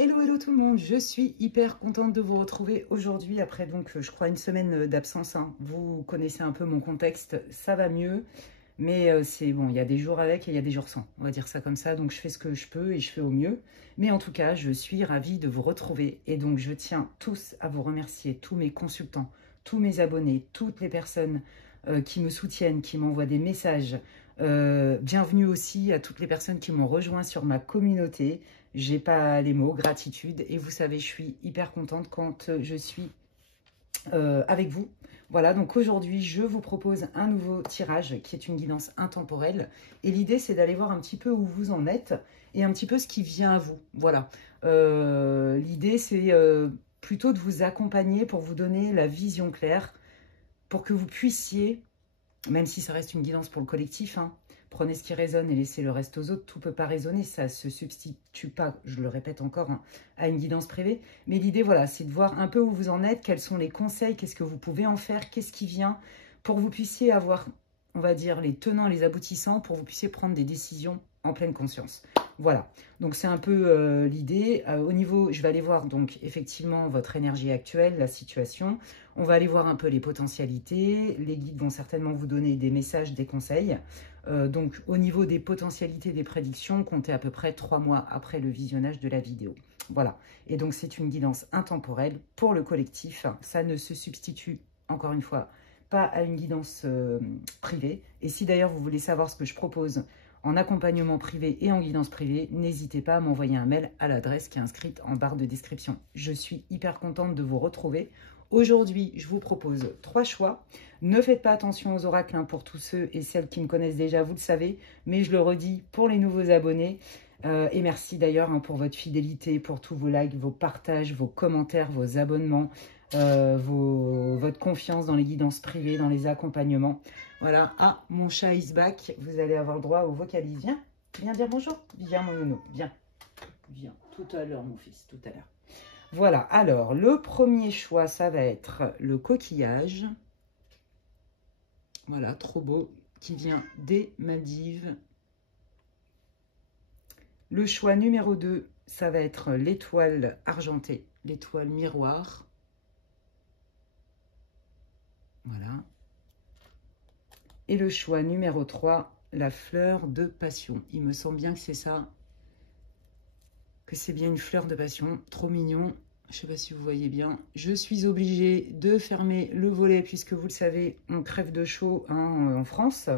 Hello, hello tout le monde, je suis hyper contente de vous retrouver aujourd'hui après donc je crois une semaine d'absence. Vous connaissez un peu mon contexte, ça va mieux, mais c'est bon, il y a des jours avec et il y a des jours sans, on va dire ça comme ça, donc je fais ce que je peux et je fais au mieux. Mais en tout cas, je suis ravie de vous retrouver et donc je tiens tous à vous remercier, tous mes consultants, tous mes abonnés, toutes les personnes qui me soutiennent, qui m'envoient des messages. Bienvenue aussi à toutes les personnes qui m'ont rejoint sur ma communauté. J'ai pas les mots, gratitude. Et vous savez, je suis hyper contente quand je suis avec vous. Voilà, donc aujourd'hui, je vous propose un nouveau tirage qui est une guidance intemporelle. Et l'idée, c'est d'aller voir un petit peu où vous en êtes et un petit peu ce qui vient à vous. Voilà. L'idée, c'est plutôt de vous accompagner pour vous donner la vision claire, pour que vous puissiez, même si ça reste une guidance pour le collectif, prenez ce qui résonne et laissez le reste aux autres. Tout ne peut pas résonner, ça ne se substitue pas, je le répète encore, à une guidance privée. Mais l'idée, voilà, c'est de voir un peu où vous en êtes, quels sont les conseils, qu'est-ce que vous pouvez en faire, qu'est-ce qui vient, pour que vous puissiez avoir, on va dire, les tenants, les aboutissants, pour que vous puissiez prendre des décisions en pleine conscience. Voilà, donc c'est un peu l'idée. Au niveau, je vais aller voir donc effectivement votre énergie actuelle, la situation. On va aller voir un peu les potentialités. Les guides vont certainement vous donner des messages, des conseils. Donc au niveau des potentialités, des prédictions, comptez à peu près 3 mois après le visionnage de la vidéo. Voilà, et donc c'est une guidance intemporelle pour le collectif. Ça ne se substitue, encore une fois, pas à une guidance privée. Et si d'ailleurs vous voulez savoir ce que je propose en accompagnement privé et en guidance privée, n'hésitez pas à m'envoyer un mail à l'adresse qui est inscrite en barre de description. Je suis hyper contente de vous retrouver. Aujourd'hui, je vous propose 3 choix. Ne faites pas attention aux oracles pour tous ceux et celles qui me connaissent déjà, vous le savez, mais je le redis pour les nouveaux abonnés. Et merci d'ailleurs pour votre fidélité, pour tous vos likes, vos partages, vos commentaires, vos abonnements, votre confiance dans les guidances privées, dans les accompagnements. Voilà, ah, mon chat is back, vous allez avoir droit au vocalise. Viens, viens dire bonjour. Viens mon nounou, viens. Viens, tout à l'heure mon fils, tout à l'heure. Voilà, alors le premier choix, ça va être le coquillage. Voilà, trop beau, qui vient des Maldives. Le choix numéro 2, ça va être l'étoile argentée, l'étoile miroir. Voilà. Et le choix numéro 3, la fleur de passion. Il me semble bien que c'est ça, que c'est bien une fleur de passion. Trop mignon. Je ne sais pas si vous voyez bien. Je suis obligée de fermer le volet puisque vous le savez, on crève de chaud en France.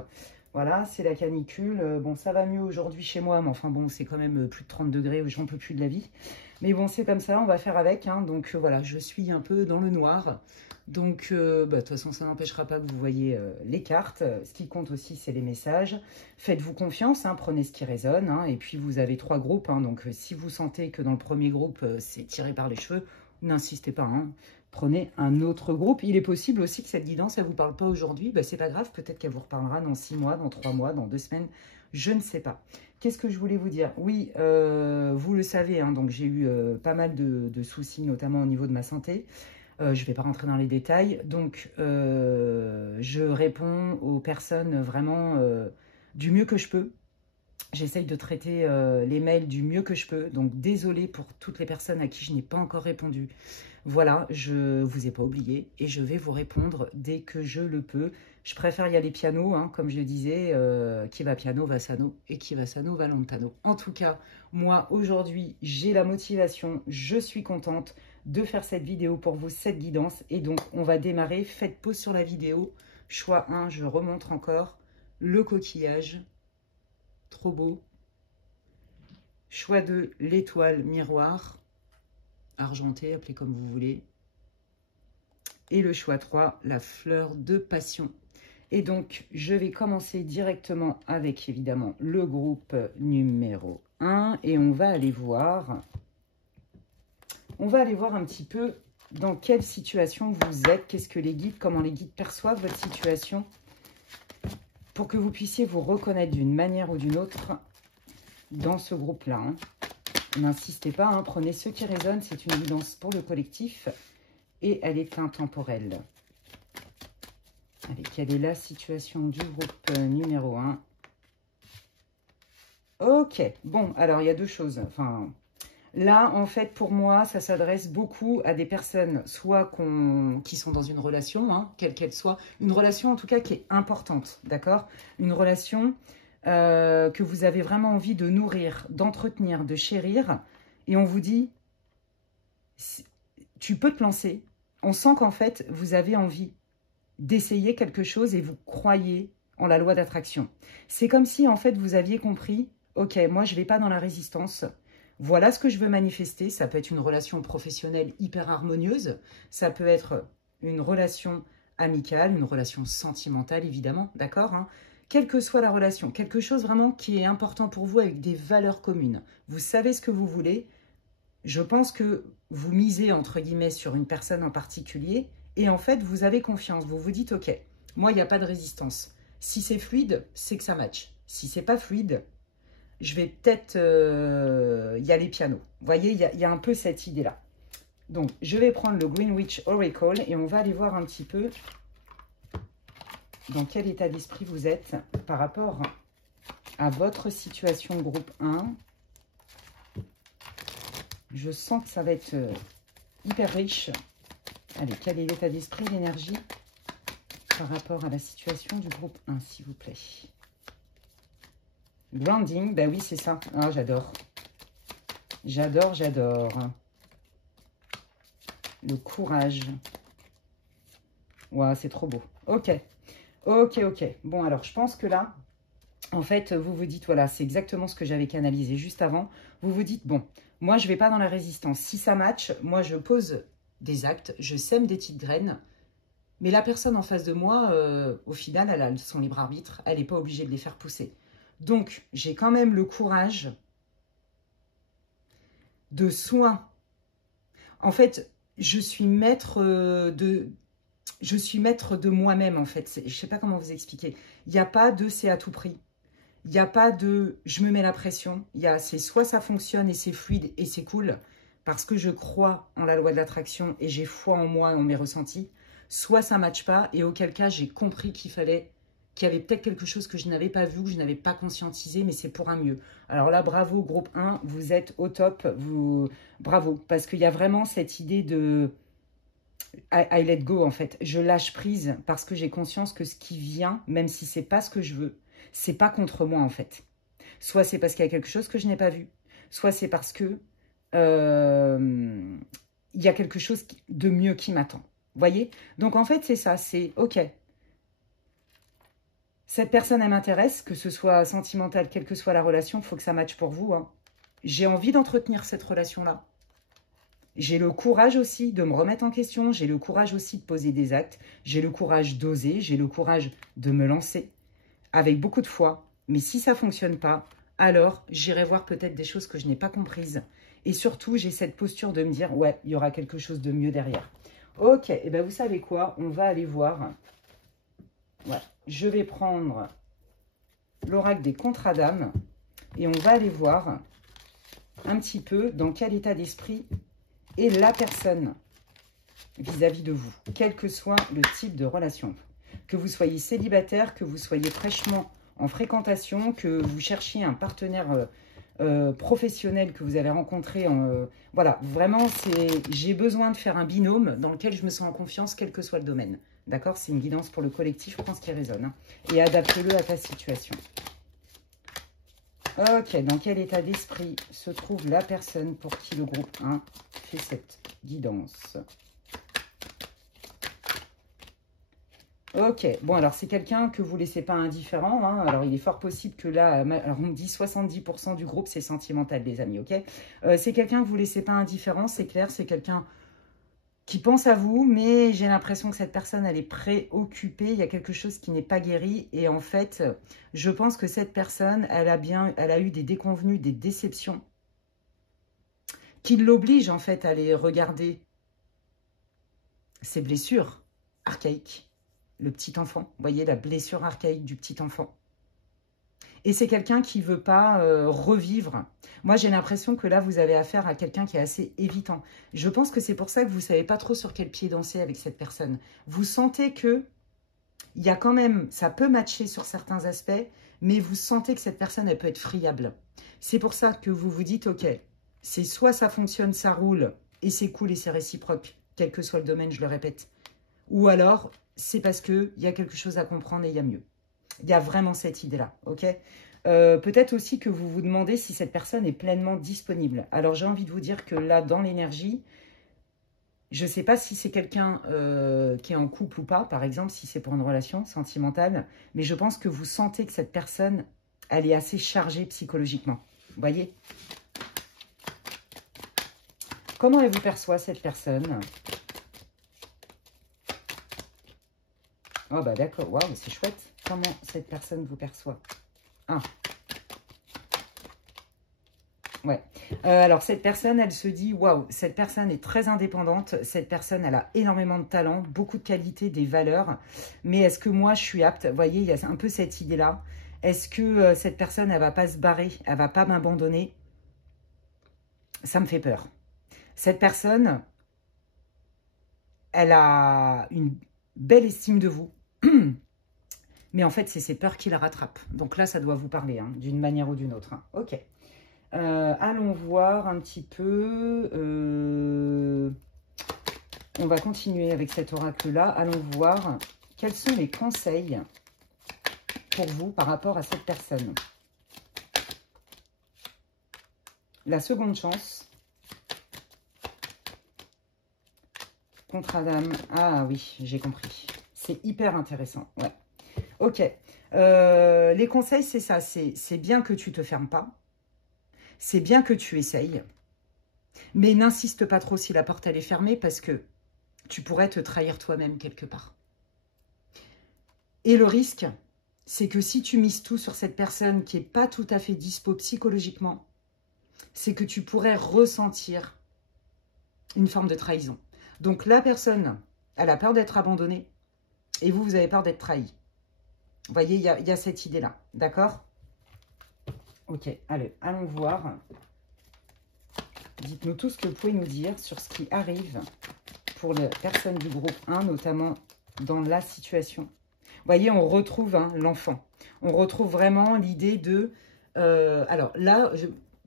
Voilà, c'est la canicule. Bon, ça va mieux aujourd'hui chez moi, mais enfin bon, c'est quand même plus de 30 degrés, j'en peux plus de la vie. Mais bon, c'est comme ça, on va faire avec. Donc voilà, je suis un peu dans le noir. Donc, de toute façon, ça n'empêchera pas que vous voyez les cartes. Ce qui compte aussi, c'est les messages. Faites-vous confiance, prenez ce qui résonne. Et puis, vous avez 3 groupes. Donc, si vous sentez que dans le premier groupe, c'est tiré par les cheveux, n'insistez pas. Prenez un autre groupe. Il est possible aussi que cette guidance, elle ne vous parle pas aujourd'hui. C'est pas grave, peut-être qu'elle vous reparlera dans 6 mois, dans 3 mois, dans 2 semaines. Je ne sais pas. Qu'est-ce que je voulais vous dire? Oui, vous le savez, donc j'ai eu pas mal de soucis, notamment au niveau de ma santé. Je ne vais pas rentrer dans les détails. Donc, je réponds aux personnes vraiment du mieux que je peux. J'essaye de traiter les mails du mieux que je peux. Donc, désolée pour toutes les personnes à qui je n'ai pas encore répondu. Voilà, je ne vous ai pas oublié et je vais vous répondre dès que je le peux. Je préfère y aller piano, comme je le disais, qui va piano va sano et qui va sano va lontano. En tout cas, moi, aujourd'hui, j'ai la motivation, je suis contente de faire cette vidéo pour vous, cette guidance. Et donc, on va démarrer. Faites pause sur la vidéo. Choix 1, je remontre encore le coquillage. Trop beau. Choix 2, l'étoile miroir. Argentée, appelez comme vous voulez. Et le choix 3, la fleur de passion. Et donc, je vais commencer directement avec, évidemment, le groupe numéro 1. Et on va aller voir... On va aller voir un petit peu dans quelle situation vous êtes, qu'est-ce que les guides, comment les guides perçoivent votre situation, pour que vous puissiez vous reconnaître d'une manière ou d'une autre dans ce groupe-là. N'insistez pas, prenez ce qui résonne, c'est une guidance pour le collectif et elle est intemporelle. Allez, quelle est la situation du groupe numéro 1? Ok, bon, alors il y a deux choses, Là, en fait, pour moi, ça s'adresse beaucoup à des personnes, soit qui sont dans une relation, hein, quelle qu'elle soit, une relation en tout cas qui est importante, d'accord? Une relation que vous avez vraiment envie de nourrir, d'entretenir, de chérir, et on vous dit, tu peux te lancer. On sent qu'en fait, vous avez envie d'essayer quelque chose et vous croyez en la loi d'attraction. C'est comme si, en fait, vous aviez compris, ok, moi, je ne vais pas dans la résistance. Voilà ce que je veux manifester. Ça peut être une relation professionnelle hyper harmonieuse. Ça peut être une relation amicale, une relation sentimentale, évidemment, d'accord, hein. Quelle que soit la relation, quelque chose vraiment qui est important pour vous avec des valeurs communes. Vous savez ce que vous voulez. Je pense que vous misez, entre guillemets, sur une personne en particulier et en fait, vous avez confiance. Vous vous dites, ok, moi, il n'y a pas de résistance. Si c'est fluide, c'est que ça match. Si c'est pas fluide, je vais peut-être y aller piano. Vous voyez, il y a un peu cette idée-là. Donc, je vais prendre le Greenwich Oracle et on va aller voir un petit peu dans quel état d'esprit vous êtes par rapport à votre situation groupe 1. Je sens que ça va être hyper riche. Allez, quel est l'état d'esprit, l'énergie par rapport à la situation du groupe 1, s'il vous plaît? Grounding, ben oui, c'est ça. Ah, j'adore. J'adore, j'adore. Le courage. Waouh, c'est trop beau. Ok. Ok, ok. Bon, alors, je pense que là, en fait, vous vous dites, voilà, c'est exactement ce que j'avais canalisé juste avant. Vous vous dites, bon, moi, je ne vais pas dans la résistance. Si ça match, moi, je pose des actes, je sème des petites graines. Mais la personne en face de moi, au final, elle a son libre arbitre. Elle n'est pas obligée de les faire pousser. Donc, j'ai quand même le courage de soin. En fait, je suis maître de moi-même, en fait. Je ne sais pas comment vous expliquer. Il n'y a pas de c'est à tout prix. Il n'y a pas de je me mets la pression. C'est soit ça fonctionne et c'est fluide et c'est cool parce que je crois en la loi de l'attraction et j'ai foi en moi et en mes ressentis. Soit ça ne matche pas et auquel cas j'ai compris qu'il y avait peut-être quelque chose que je n'avais pas vu, que je n'avais pas conscientisé, mais c'est pour un mieux. Alors là, bravo, groupe 1, vous êtes au top. Bravo, parce qu'il y a vraiment cette idée de I let go, en fait. Je lâche prise parce que j'ai conscience que ce qui vient, même si c'est pas ce que je veux, c'est pas contre moi, en fait. Soit c'est parce qu'il y a quelque chose que je n'ai pas vu, soit c'est parce que il y a quelque chose de mieux qui m'attend. Vous voyez? Donc, en fait, c'est ça. C'est OK. Cette personne, elle m'intéresse, que ce soit sentimental, quelle que soit la relation, il faut que ça matche pour vous, hein. J'ai envie d'entretenir cette relation-là. J'ai le courage aussi de me remettre en question. J'ai le courage aussi de poser des actes. J'ai le courage d'oser. J'ai le courage de me lancer avec beaucoup de foi. Mais si ça ne fonctionne pas, alors j'irai voir peut-être des choses que je n'ai pas comprises. Et surtout, j'ai cette posture de me dire, ouais, il y aura quelque chose de mieux derrière. Ok, et bien vous savez quoi? On va aller voir. Ouais, je vais prendre l'oracle des contrats d'âme et on va aller voir un petit peu dans quel état d'esprit est la personne vis-à-vis de vous, quel que soit le type de relation. Que vous soyez célibataire, que vous soyez fraîchement en fréquentation, que vous cherchiez un partenaire professionnel que vous avez rencontré. Voilà, vraiment, j'ai besoin de faire un binôme dans lequel je me sens en confiance, quel que soit le domaine. D'accord? C'est une guidance pour le collectif, je pense, qui résonne. Hein. Et adapte-le à ta situation. Ok, dans quel état d'esprit se trouve la personne pour qui le groupe 1 fait cette guidance? Ok, bon alors c'est quelqu'un que vous ne laissez pas indifférent, hein. Alors il est fort possible que là, alors on me dit 70% du groupe c'est sentimental les amis, ok. c'est quelqu'un que vous ne laissez pas indifférent, c'est clair, c'est quelqu'un qui pense à vous, mais j'ai l'impression que cette personne elle est préoccupée, il y a quelque chose qui n'est pas guéri et en fait, je pense que cette personne, elle a eu des déconvenues, des déceptions qui l'obligent en fait à aller regarder ses blessures archaïques. Le petit enfant, vous voyez la blessure archaïque du petit enfant. Et c'est quelqu'un qui ne veut pas revivre. Moi, j'ai l'impression que là, vous avez affaire à quelqu'un qui est assez évitant. Je pense que c'est pour ça que vous ne savez pas trop sur quel pied danser avec cette personne. Vous sentez que il y a quand même, ça peut matcher sur certains aspects, mais vous sentez que cette personne, elle peut être friable. C'est pour ça que vous vous dites, ok, C'est soit ça fonctionne, ça roule, et c'est cool et c'est réciproque, quel que soit le domaine, je le répète. Ou alors, c'est parce qu'il y a quelque chose à comprendre et il y a mieux. Il y a vraiment cette idée-là, ok? Peut-être aussi que vous vous demandez si cette personne est pleinement disponible. Alors, j'ai envie de vous dire que là, dans l'énergie, je ne sais pas si c'est quelqu'un qui est en couple ou pas, par exemple, si c'est pour une relation sentimentale, mais je pense que vous sentez que cette personne, elle est assez chargée psychologiquement. Vous voyez? Comment elle vous perçoit, cette personne? Oh, bah d'accord, waouh, c'est chouette. Comment cette personne vous perçoit? Ah. Ouais. Alors, cette personne, elle se dit, waouh, cette personne est très indépendante. Cette personne, elle a énormément de talent, beaucoup de qualités, des valeurs. Mais est-ce que moi, je suis apte? Vous voyez, il y a un peu cette idée-là. Est-ce que cette personne, elle va pas se barrer? Elle va pas m'abandonner? Ça me fait peur. Cette personne, elle a une belle estime de vous. Mais en fait, c'est ses peurs qui la rattrapent. Donc là, ça doit vous parler, hein, d'une manière ou d'une autre. Hein. Ok. Allons voir un petit peu. On va continuer avec cet oracle-là. Allons voir quels sont les conseils pour vous par rapport à cette personne. La seconde chance. Contre-dame. Ah oui, j'ai compris. C'est hyper intéressant. Ouais. Ok. Les conseils, c'est ça. C'est bien que tu ne te fermes pas. C'est bien que tu essayes. Mais n'insiste pas trop si la porte elle est fermée parce que tu pourrais te trahir toi-même quelque part. Et le risque, c'est que si tu mises tout sur cette personne qui n'est pas tout à fait dispo psychologiquement, c'est que tu pourrais ressentir une forme de trahison. Donc la personne, elle a peur d'être abandonnée et vous avez peur d'être trahi. Vous voyez, il y a cette idée-là, d'accord? Ok, allez, allons voir. Dites-nous tout ce que vous pouvez nous dire sur ce qui arrive pour les personnes du groupe 1, notamment dans la situation. Vous voyez, on retrouve hein, l'enfant. On retrouve vraiment l'idée de... alors là,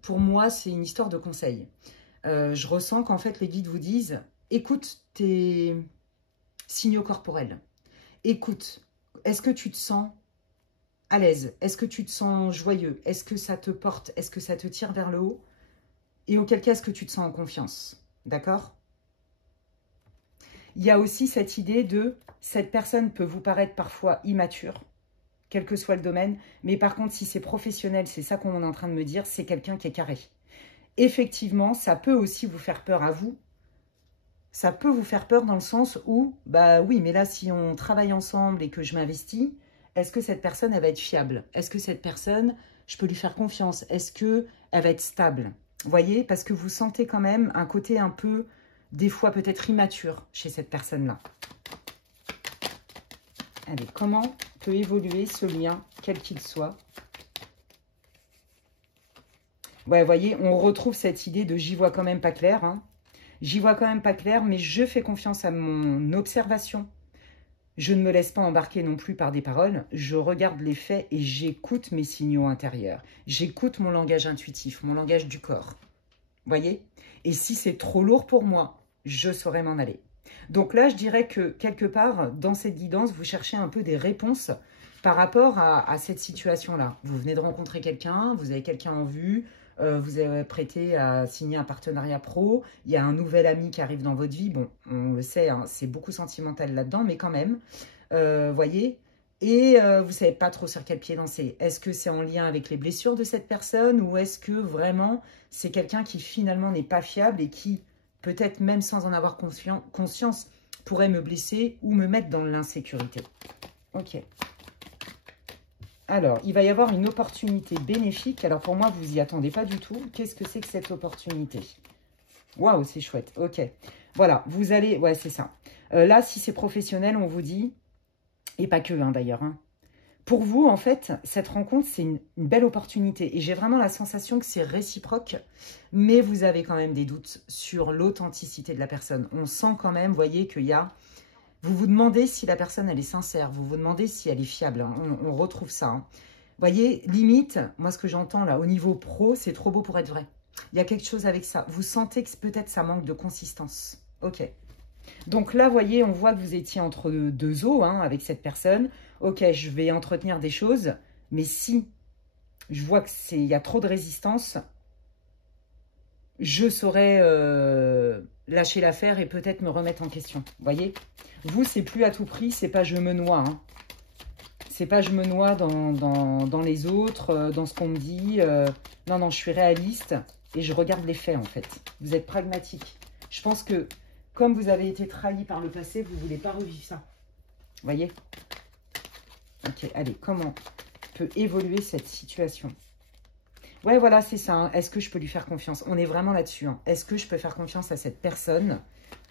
pour moi, c'est une histoire de conseil. Je ressens qu'en fait, les guides vous disent, écoute tes signaux corporels. Écoute, est-ce que tu te sens à l'aise? Est-ce que tu te sens joyeux? Est-ce que ça te porte? Est-ce que ça te tire vers le haut? Et auquel cas, est-ce que tu te sens en confiance? D'accord? Il y a aussi cette idée de cette personne peut vous paraître parfois immature, quel que soit le domaine, mais par contre, si c'est professionnel, c'est ça qu'on est en train de me dire, c'est quelqu'un qui est carré. Effectivement, ça peut aussi vous faire peur à vous. Ça peut vous faire peur dans le sens où, bah oui, mais là, si on travaille ensemble et que je m'investis, est-ce que cette personne, elle va être fiable? Est-ce que cette personne, je peux lui faire confiance? Est-ce qu'elle va être stable? Vous voyez, parce que vous sentez quand même un côté un peu, des fois peut-être immature chez cette personne-là. Allez, comment peut évoluer ce lien, quel qu'il soit? Ouais, vous voyez, on retrouve cette idée de j'y vois quand même pas clair. Hein. J'y vois quand même pas clair, mais je fais confiance à mon observation. Je ne me laisse pas embarquer non plus par des paroles. Je regarde les faits et j'écoute mes signaux intérieurs. J'écoute mon langage intuitif, mon langage du corps. Vous voyez? Et si c'est trop lourd pour moi, je saurais m'en aller. Donc là, je dirais que quelque part, dans cette guidance, vous cherchez un peu des réponses par rapport à cette situation-là. Vous venez de rencontrer quelqu'un, vous avez quelqu'un en vue, vous avez prêté à signer un partenariat pro, il y a un nouvel ami qui arrive dans votre vie. Bon, on le sait, hein, c'est beaucoup sentimental là-dedans, mais quand même, voyez. Et vous ne savez pas trop sur quel pied danser. Est-ce que c'est en lien avec les blessures de cette personne ou est-ce que vraiment c'est quelqu'un qui finalement n'est pas fiable et qui, peut-être même sans en avoir conscience, pourrait me blesser ou me mettre dans l'insécurité? Ok. Alors, il va y avoir une opportunité bénéfique. Alors, pour moi, vous n'y attendez pas du tout. Qu'est-ce que c'est que cette opportunité? Waouh, c'est chouette. Ok. Voilà, vous allez... Ouais, c'est ça. Là, si c'est professionnel, on vous dit... Et pas que, hein, d'ailleurs. Hein. Pour vous, en fait, cette rencontre, c'est une belle opportunité. Et j'ai vraiment la sensation que c'est réciproque. Mais vous avez quand même des doutes sur l'authenticité de la personne. On sent quand même, vous voyez, qu'il y a... Vous vous demandez si la personne, elle est sincère. Vous vous demandez si elle est fiable. Hein. On retrouve ça. Hein. Vous voyez, limite, moi, ce que j'entends là, au niveau pro, c'est trop beau pour être vrai. Il y a quelque chose avec ça. Vous sentez que peut-être ça manque de consistance. Ok. Donc là, vous voyez, on voit que vous étiez entre deux eaux hein, avec cette personne. Ok, je vais entretenir des choses. Mais si je vois qu'il y a trop de résistance, je saurais lâcher l'affaire et peut-être me remettre en question. Vous voyez? Vous, c'est plus à tout prix, c'est pas je me noie. Hein. C'est pas je me noie dans les autres, dans ce qu'on me dit. Non, non, je suis réaliste et je regarde les faits en fait. Vous êtes pragmatique. Je pense que comme vous avez été trahi par le passé, vous ne voulez pas revivre ça. Vous voyez? Ok, allez, comment peut évoluer cette situation? Ouais, voilà, c'est ça. Hein. Est-ce que je peux lui faire confiance? On est vraiment là-dessus. Hein. Est-ce que je peux faire confiance à cette personne?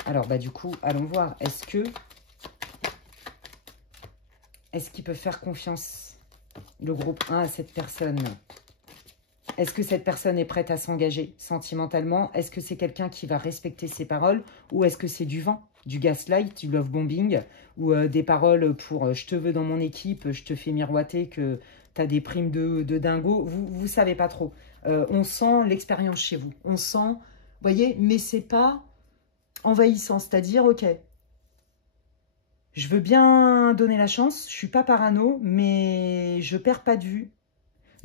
Alors, bah du coup, allons voir. Est-ce qu'il peut faire confiance, le groupe 1, à cette personne? Est-ce que cette personne est prête à s'engager sentimentalement? Est-ce que c'est quelqu'un qui va respecter ses paroles? Ou est-ce que c'est du vent, du gaslight, du love bombing? Ou des paroles pour je te veux dans mon équipe, je te fais miroiter que tu as des primes de dingo? Vous ne savez pas trop. On sent l'expérience chez vous. On sent, vous voyez, mais c'est pas envahissant. C'est-à-dire, ok, je veux bien donner la chance, je suis pas parano, mais je perds pas de vue.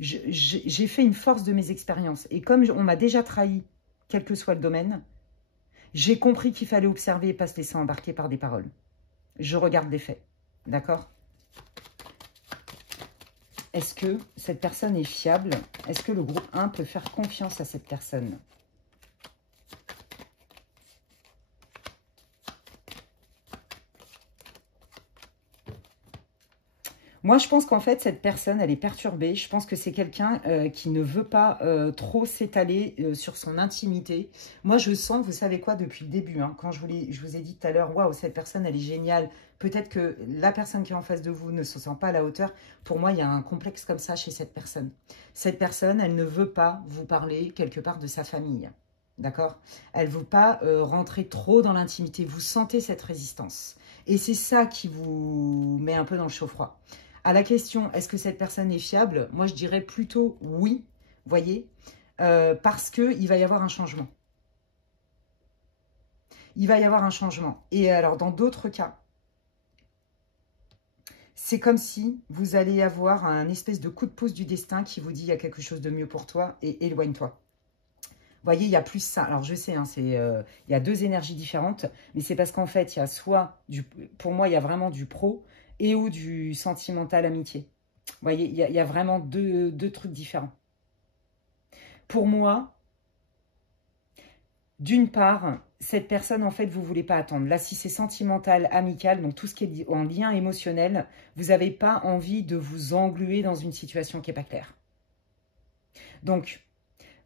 J'ai fait une force de mes expériences. Et comme on m'a déjà trahi, quel que soit le domaine, j'ai compris qu'il fallait observer et pas se laisser embarquer par des paroles. Je regarde des faits. D'accord? Est-ce que cette personne est fiable? Est-ce que le groupe 1 peut faire confiance à cette personne? Moi, je pense qu'en fait, cette personne, elle est perturbée. Je pense que c'est quelqu'un qui ne veut pas trop s'étaler sur son intimité. Moi, je sens, vous savez quoi, depuis le début, hein, quand je vous ai dit tout à l'heure, waouh, cette personne, elle est géniale. Peut-être que la personne qui est en face de vous ne se sent pas à la hauteur. Pour moi, il y a un complexe comme ça chez cette personne. Cette personne, elle ne veut pas vous parler quelque part de sa famille. D'accord? Elle ne veut pas rentrer trop dans l'intimité. Vous sentez cette résistance. Et c'est ça qui vous met un peu dans le chaud-froid. À la question, est-ce que cette personne est fiable? Moi, je dirais plutôt oui, voyez, parce qu'il va y avoir un changement. Il va y avoir un changement. Et alors, dans d'autres cas, c'est comme si vous allez avoir un espèce de coup de pouce du destin qui vous dit il y a quelque chose de mieux pour toi et éloigne-toi. Vous voyez, il y a plus ça. Alors, je sais, hein, il y a deux énergies différentes, mais c'est parce qu'en fait, il y a soit, pour moi, il y a vraiment du pro et ou du sentimental amitié. Vous voyez, il y a vraiment deux trucs différents. Pour moi, d'une part, cette personne, en fait, vous ne voulez pas attendre. Là, si c'est sentimental, amical, donc tout ce qui est en lien émotionnel, vous n'avez pas envie de vous engluer dans une situation qui n'est pas claire. Donc,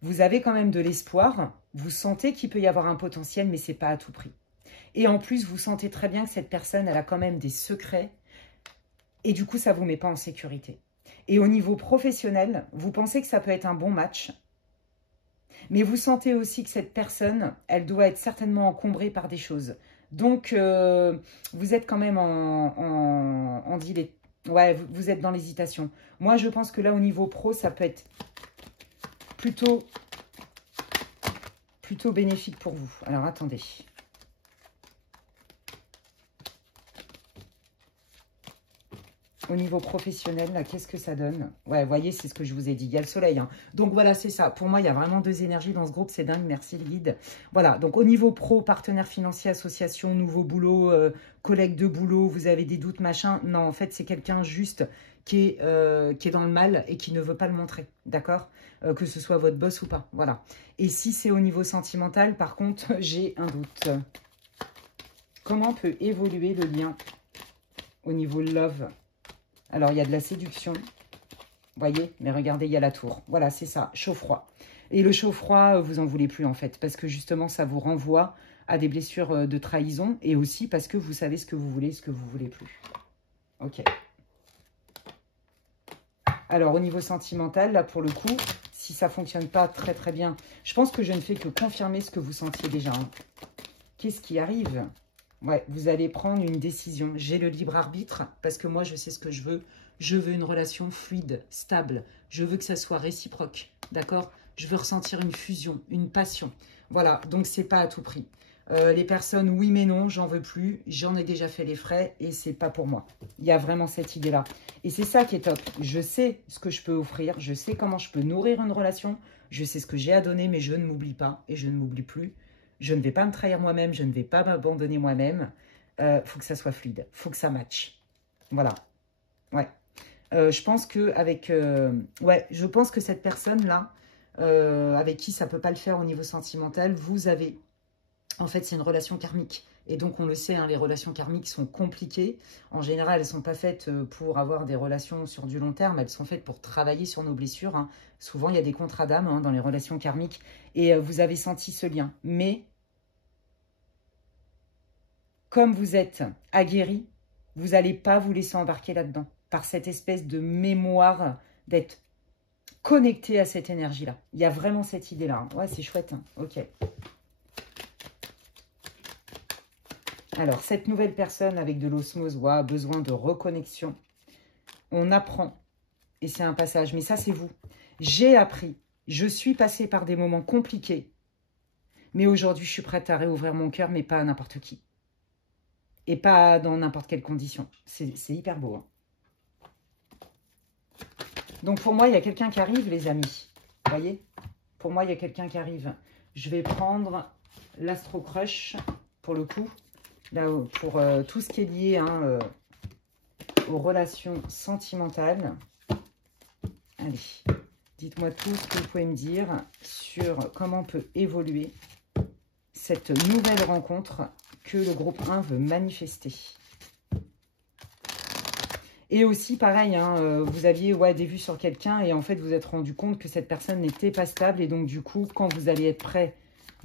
vous avez quand même de l'espoir, vous sentez qu'il peut y avoir un potentiel, mais ce n'est pas à tout prix. Et en plus, vous sentez très bien que cette personne, elle a quand même des secrets, et du coup, ça ne vous met pas en sécurité. Et au niveau professionnel, vous pensez que ça peut être un bon match, mais vous sentez aussi que cette personne, elle doit être certainement encombrée par des choses. Donc, vous êtes quand même en dilemme. Ouais, vous êtes dans l'hésitation. Moi, je pense que là, au niveau pro, ça peut être plutôt bénéfique pour vous. Alors, attendez. Au niveau professionnel, là, qu'est-ce que ça donne? Ouais, vous voyez, c'est ce que je vous ai dit. Il y a le soleil. Hein. Donc, voilà, c'est ça. Pour moi, il y a vraiment deux énergies dans ce groupe. C'est dingue. Merci, le guide. Voilà. Donc, au niveau pro, partenaire financier, association, nouveau boulot, collègue de boulot, vous avez des doutes, machin. Non, en fait, c'est quelqu'un juste qui est dans le mal et qui ne veut pas le montrer. D'accord? Que ce soit votre boss ou pas. Voilà. Et si c'est au niveau sentimental, par contre, j'ai un doute. Comment peut évoluer le lien au niveau love? Alors, il y a de la séduction, vous voyez, mais regardez, il y a la tour. Voilà, c'est ça, chaud-froid. Et le chaud-froid, vous en voulez plus, en fait, parce que justement, ça vous renvoie à des blessures de trahison, et aussi parce que vous savez ce que vous voulez et ce que vous voulez plus. Ok. Alors, au niveau sentimental, là, pour le coup, si ça ne fonctionne pas très, très bien, je pense que je ne fais que confirmer ce que vous sentiez déjà. Hein. Qu'est-ce qui arrive ? Ouais, vous allez prendre une décision. J'ai le libre arbitre parce que moi, je sais ce que je veux. Je veux une relation fluide, stable. Je veux que ça soit réciproque. D'accord? je veux ressentir une fusion, une passion. Voilà, donc c'est pas à tout prix. Les personnes, oui mais non, j'en veux plus, j'en ai déjà fait les frais et c'est pas pour moi. Il y a vraiment cette idée-là. Et c'est ça qui est top. Je sais ce que je peux offrir, je sais comment je peux nourrir une relation, je sais ce que j'ai à donner, mais je ne m'oublie pas et je ne m'oublie plus. Je ne vais pas me trahir moi-même, je ne vais pas m'abandonner moi-même. Faut que ça soit fluide, faut que ça matche. Voilà. Ouais. Je pense que je pense que cette personne-là, avec qui ça peut pas le faire au niveau sentimental, vous avez... En fait, c'est une relation karmique. Et donc, on le sait, hein, les relations karmiques sont compliquées. En général, elles ne sont pas faites pour avoir des relations sur du long terme. Elles sont faites pour travailler sur nos blessures. Hein. Souvent, il y a des contrats d'âme hein, dans les relations karmiques. Et vous avez senti ce lien. Mais, comme vous êtes aguerri, vous n'allez pas vous laisser embarquer là-dedans. Par cette espèce de mémoire d'être connecté à cette énergie-là. Il y a vraiment cette idée-là. Hein. Ouais, c'est chouette. Hein. Ok. Alors, cette nouvelle personne avec de l'osmose a besoin de reconnexion. On apprend. Et c'est un passage. Mais ça, c'est vous. J'ai appris. Je suis passée par des moments compliqués. Mais aujourd'hui, je suis prête à réouvrir mon cœur, mais pas à n'importe qui. Et pas dans n'importe quelle condition. C'est hyper beau. Hein. Donc, pour moi, il y a quelqu'un qui arrive, les amis. Vous voyez? Pour moi, il y a quelqu'un qui arrive. Je vais prendre l'Astro Crush, pour le coup. Là, pour tout ce qui est lié hein, aux relations sentimentales. Allez, dites-moi tout ce que vous pouvez me dire sur comment peut évoluer cette nouvelle rencontre que le groupe 1 veut manifester. Et aussi, pareil, hein, vous aviez des vues sur quelqu'un et en fait, vous vous êtes rendu compte que cette personne n'était pas stable. Et donc, du coup, quand vous allez être prêt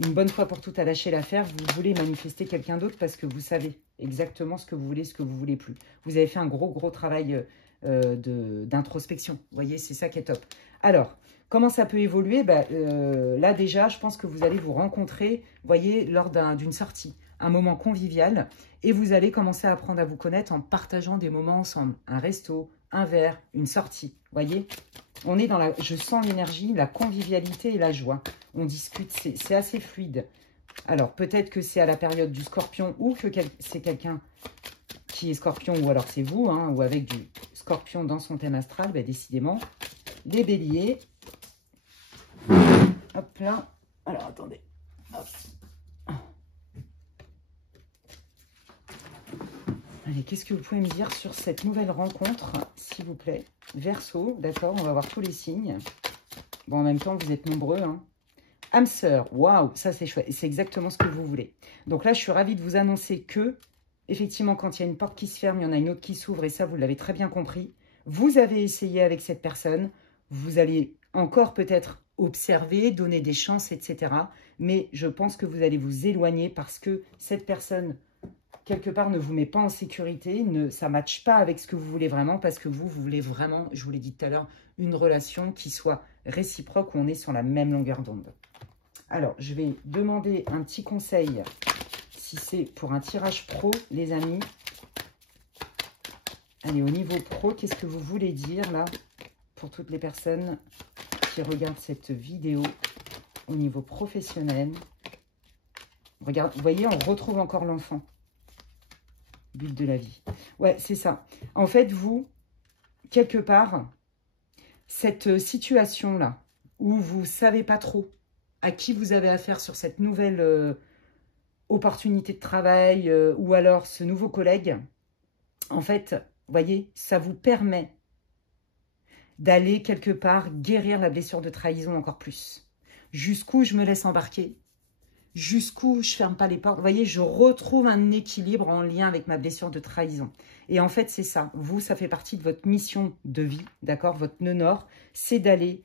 une bonne fois pour toutes à lâcher l'affaire, vous voulez manifester quelqu'un d'autre parce que vous savez exactement ce que vous voulez, ce que vous voulez plus. Vous avez fait un gros travail d'introspection. Vous voyez, c'est ça qui est top. Alors, comment ça peut évoluer? Là, déjà, je pense que vous allez vous rencontrer, vous voyez, lors d'une sortie, un moment convivial, et vous allez commencer à apprendre à vous connaître en partageant des moments ensemble. Un resto, un verre, une sortie, vous voyez. On est dans la... Je sens l'énergie, la convivialité et la joie. On discute, c'est assez fluide. Alors, peut-être que c'est à la période du scorpion ou que c'est quelqu'un qui est scorpion ou alors c'est vous, hein, ou avec du scorpion dans son thème astral, décidément. Les béliers. Hop là. Alors, attendez. Hop. Allez, qu'est-ce que vous pouvez me dire sur cette nouvelle rencontre, s'il vous plaît? Verseau, d'accord, on va voir tous les signes. Bon, en même temps, vous êtes nombreux. Hein. Âme sœur, waouh, ça c'est chouette. C'est exactement ce que vous voulez. Donc là, je suis ravie de vous annoncer que, effectivement, quand il y a une porte qui se ferme, il y en a une autre qui s'ouvre, et ça, vous l'avez très bien compris. Vous avez essayé avec cette personne, vous allez encore peut-être observer, donner des chances, etc. Mais je pense que vous allez vous éloigner parce que cette personne... quelque part, ne vous met pas en sécurité, ça ne matche pas avec ce que vous voulez vraiment, parce que vous voulez vraiment, je vous l'ai dit tout à l'heure, une relation qui soit réciproque, où on est sur la même longueur d'onde. Alors, je vais demander un petit conseil, si c'est pour un tirage pro, les amis. Allez, au niveau pro, qu'est-ce que vous voulez dire, là, pour toutes les personnes qui regardent cette vidéo, au niveau professionnel? Regarde, vous voyez, on retrouve encore l'enfant. But de la vie. Ouais, c'est ça. En fait, vous, quelque part, cette situation-là, où vous ne savez pas trop à qui vous avez affaire sur cette nouvelle opportunité de travail, ou alors ce nouveau collègue, en fait, vous voyez, ça vous permet d'aller quelque part guérir la blessure de trahison encore plus. Jusqu'où je me laisse embarquer? Jusqu'où je ferme pas les portes. Vous voyez, je retrouve un équilibre en lien avec ma blessure de trahison. Et en fait, c'est ça. Vous, ça fait partie de votre mission de vie, d'accord? Votre nœud nord, c'est d'aller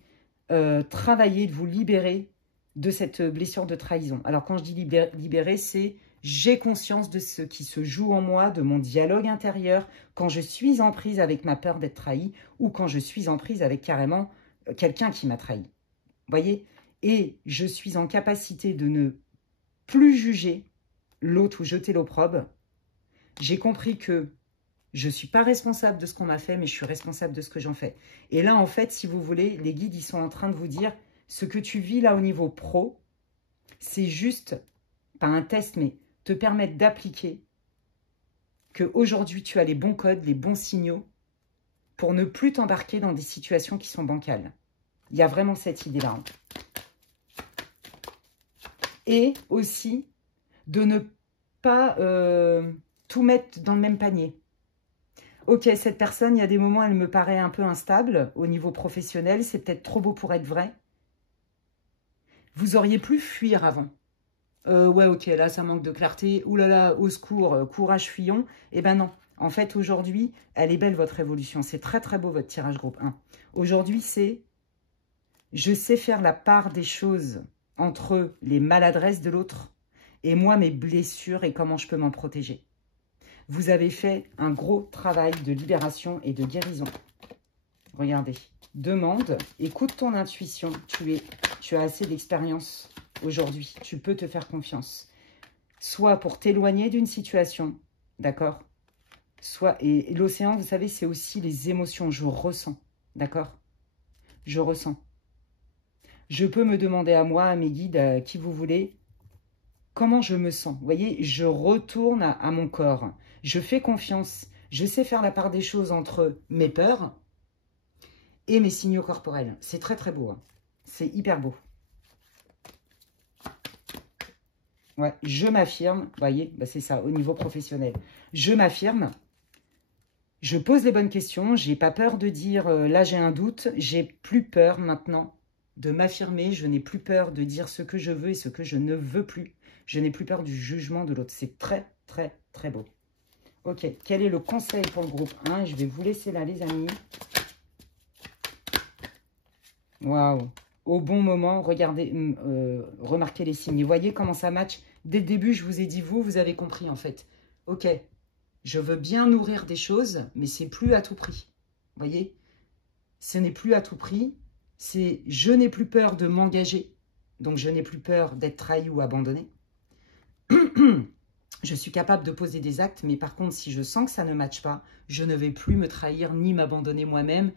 travailler, de vous libérer de cette blessure de trahison. Alors, quand je dis libérer, c'est j'ai conscience de ce qui se joue en moi, de mon dialogue intérieur, quand je suis en prise avec ma peur d'être trahi ou quand je suis en prise avec carrément quelqu'un qui m'a trahi. Vous voyez? Et je suis en capacité de ne plus juger l'autre ou jeter l'opprobre. J'ai compris que je ne suis pas responsable de ce qu'on m'a fait, mais je suis responsable de ce que j'en fais. Et là, en fait, si vous voulez, les guides, ils sont en train de vous dire, Ce que tu vis là au niveau pro, c'est juste, pas un test, mais te permettre d'appliquer qu'aujourd'hui, tu as les bons codes, les bons signaux pour ne plus t'embarquer dans des situations qui sont bancales. Il y a vraiment cette idée-là. Hein. Et aussi, de ne pas tout mettre dans le même panier. Ok, cette personne, il y a des moments, elle me paraît un peu instable au niveau professionnel. C'est peut-être trop beau pour être vrai. Vous auriez pu fuir avant. Ouais, ok, là, ça manque de clarté. Ouh là là, au secours, courage, fuyons. Eh ben non. En fait, aujourd'hui, elle est belle, votre évolution. C'est très, très beau, votre tirage groupe 1. Aujourd'hui, c'est je sais faire la part des choses entre les maladresses de l'autre et moi, mes blessures et comment je peux m'en protéger. Vous avez fait un gros travail de libération et de guérison. Regardez. Demande, écoute ton intuition. Tu as assez d'expérience aujourd'hui. Tu peux te faire confiance. Soit pour t'éloigner d'une situation, d'accord? Soit, et l'océan, vous savez, c'est aussi les émotions. Je ressens, d'accord? Je ressens. Je peux me demander à moi, à mes guides, à qui vous voulez, comment je me sens. Vous voyez, je retourne à mon corps. Je fais confiance. Je sais faire la part des choses entre mes peurs et mes signaux corporels. C'est très, très beau. Hein. C'est hyper beau. Ouais, je m'affirme. Vous voyez, bah c'est ça, au niveau professionnel. Je m'affirme. Je pose les bonnes questions. J'ai pas peur de dire, là, j'ai un doute. J'ai plus peur maintenant de m'affirmer. Je n'ai plus peur de dire ce que je veux et ce que je ne veux plus. Je n'ai plus peur du jugement de l'autre. C'est très, très, très beau. Ok, quel est le conseil pour le groupe 1? Je vais vous laisser là, les amis. Waouh. Au bon moment, regardez, remarquez les signes. Vous voyez comment ça match? Dès le début, je vous ai dit, vous avez compris en fait. Ok, je veux bien nourrir des choses, mais c'est plus à tout prix. Vous voyez? Ce n'est plus à tout prix. C'est je n'ai plus peur de m'engager. Donc, je n'ai plus peur d'être trahi ou abandonné. Je suis capable de poser des actes, mais par contre, si je sens que ça ne matche pas, je ne vais plus me trahir ni m'abandonner moi-même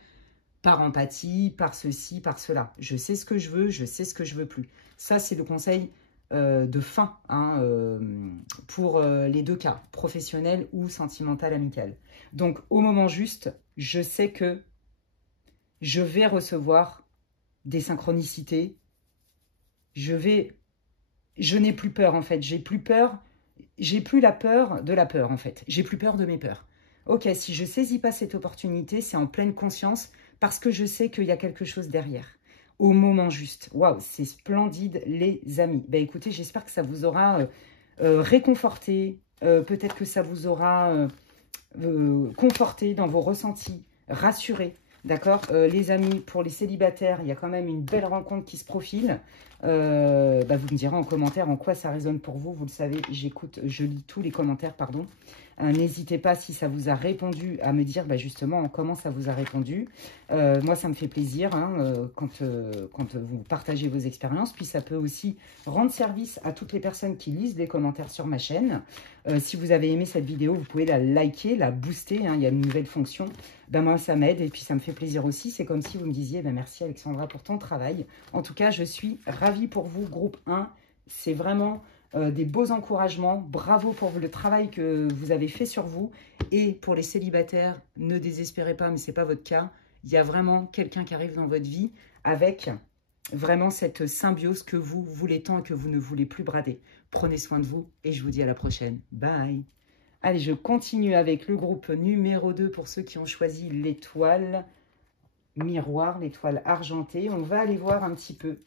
par empathie, par ceci, par cela. Je sais ce que je veux, je sais ce que je veux plus. Ça, c'est le conseil de fin hein, pour les deux cas, professionnel ou sentimental, amical. Donc, au moment juste, je sais que je vais recevoir des synchronicités. Je n'ai plus peur, en fait. J'ai plus peur. J'ai plus la peur de la peur, en fait. J'ai plus peur de mes peurs. Ok, si je ne saisis pas cette opportunité, c'est en pleine conscience parce que je sais qu'il y a quelque chose derrière. Au moment juste. Waouh, c'est splendide, les amis. Ben, écoutez, j'espère que ça vous aura réconforté. Peut-être que ça vous aura conforté dans vos ressentis, rassuré. D'accord, les amis, pour les célibataires, il y a quand même une belle rencontre qui se profile. Vous me direz en commentaire en quoi ça résonne pour vous. Vous le savez, je lis tous les commentaires, pardon. N'hésitez pas, si ça vous a répondu, à me dire justement comment ça vous a répondu. Moi, ça me fait plaisir hein, quand vous partagez vos expériences. Puis ça peut aussi rendre service à toutes les personnes qui lisent des commentaires sur ma chaîne. Si vous avez aimé cette vidéo, vous pouvez la liker, la booster. Hein, il y a une nouvelle fonction. Moi, ça m'aide et puis ça me fait plaisir aussi. C'est comme si vous me disiez, merci Alexandra pour ton travail. En tout cas, je suis ravie pour vous, groupe 1. C'est vraiment des beaux encouragements. Bravo pour le travail que vous avez fait sur vous. Et pour les célibataires, ne désespérez pas, mais ce n'est pas votre cas. Il y a vraiment quelqu'un qui arrive dans votre vie avec vraiment cette symbiose que vous voulez tant et que vous ne voulez plus brader. Prenez soin de vous et je vous dis à la prochaine. Bye. Allez, je continue avec le groupe numéro 2 pour ceux qui ont choisi l'étoile miroir, l'étoile argentée. On va aller voir un petit peu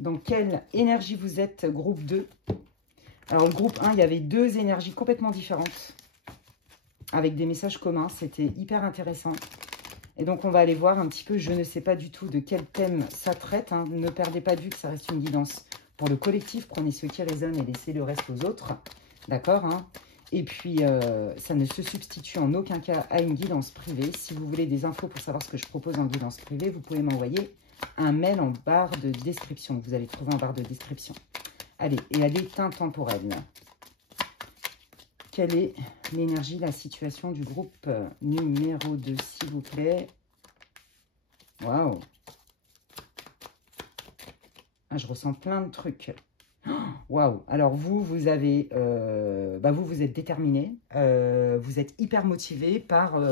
dans quelle énergie vous êtes, groupe 2. Alors, le groupe 1, il y avait deux énergies complètement différentes avec des messages communs. C'était hyper intéressant. Et donc, on va aller voir un petit peu, je ne sais pas du tout de quel thème ça traite. Hein. Ne perdez pas de vue que ça reste une guidance pour le collectif. Prenez ce qui résonne et laissez le reste aux autres. D'accord hein. Et puis, ça ne se substitue en aucun cas à une guidance privée. Si vous voulez des infos pour savoir ce que je propose en guidance privée, vous pouvez m'envoyer un mail en barre de description. Vous allez trouver en barre de description. Allez, et à l'état temporel. Quelle est l'énergie, la situation du groupe numéro 2, s'il vous plaît? Waouh! Ah, je ressens plein de trucs. Waouh! Alors vous avez, vous êtes déterminé, vous êtes hyper motivé par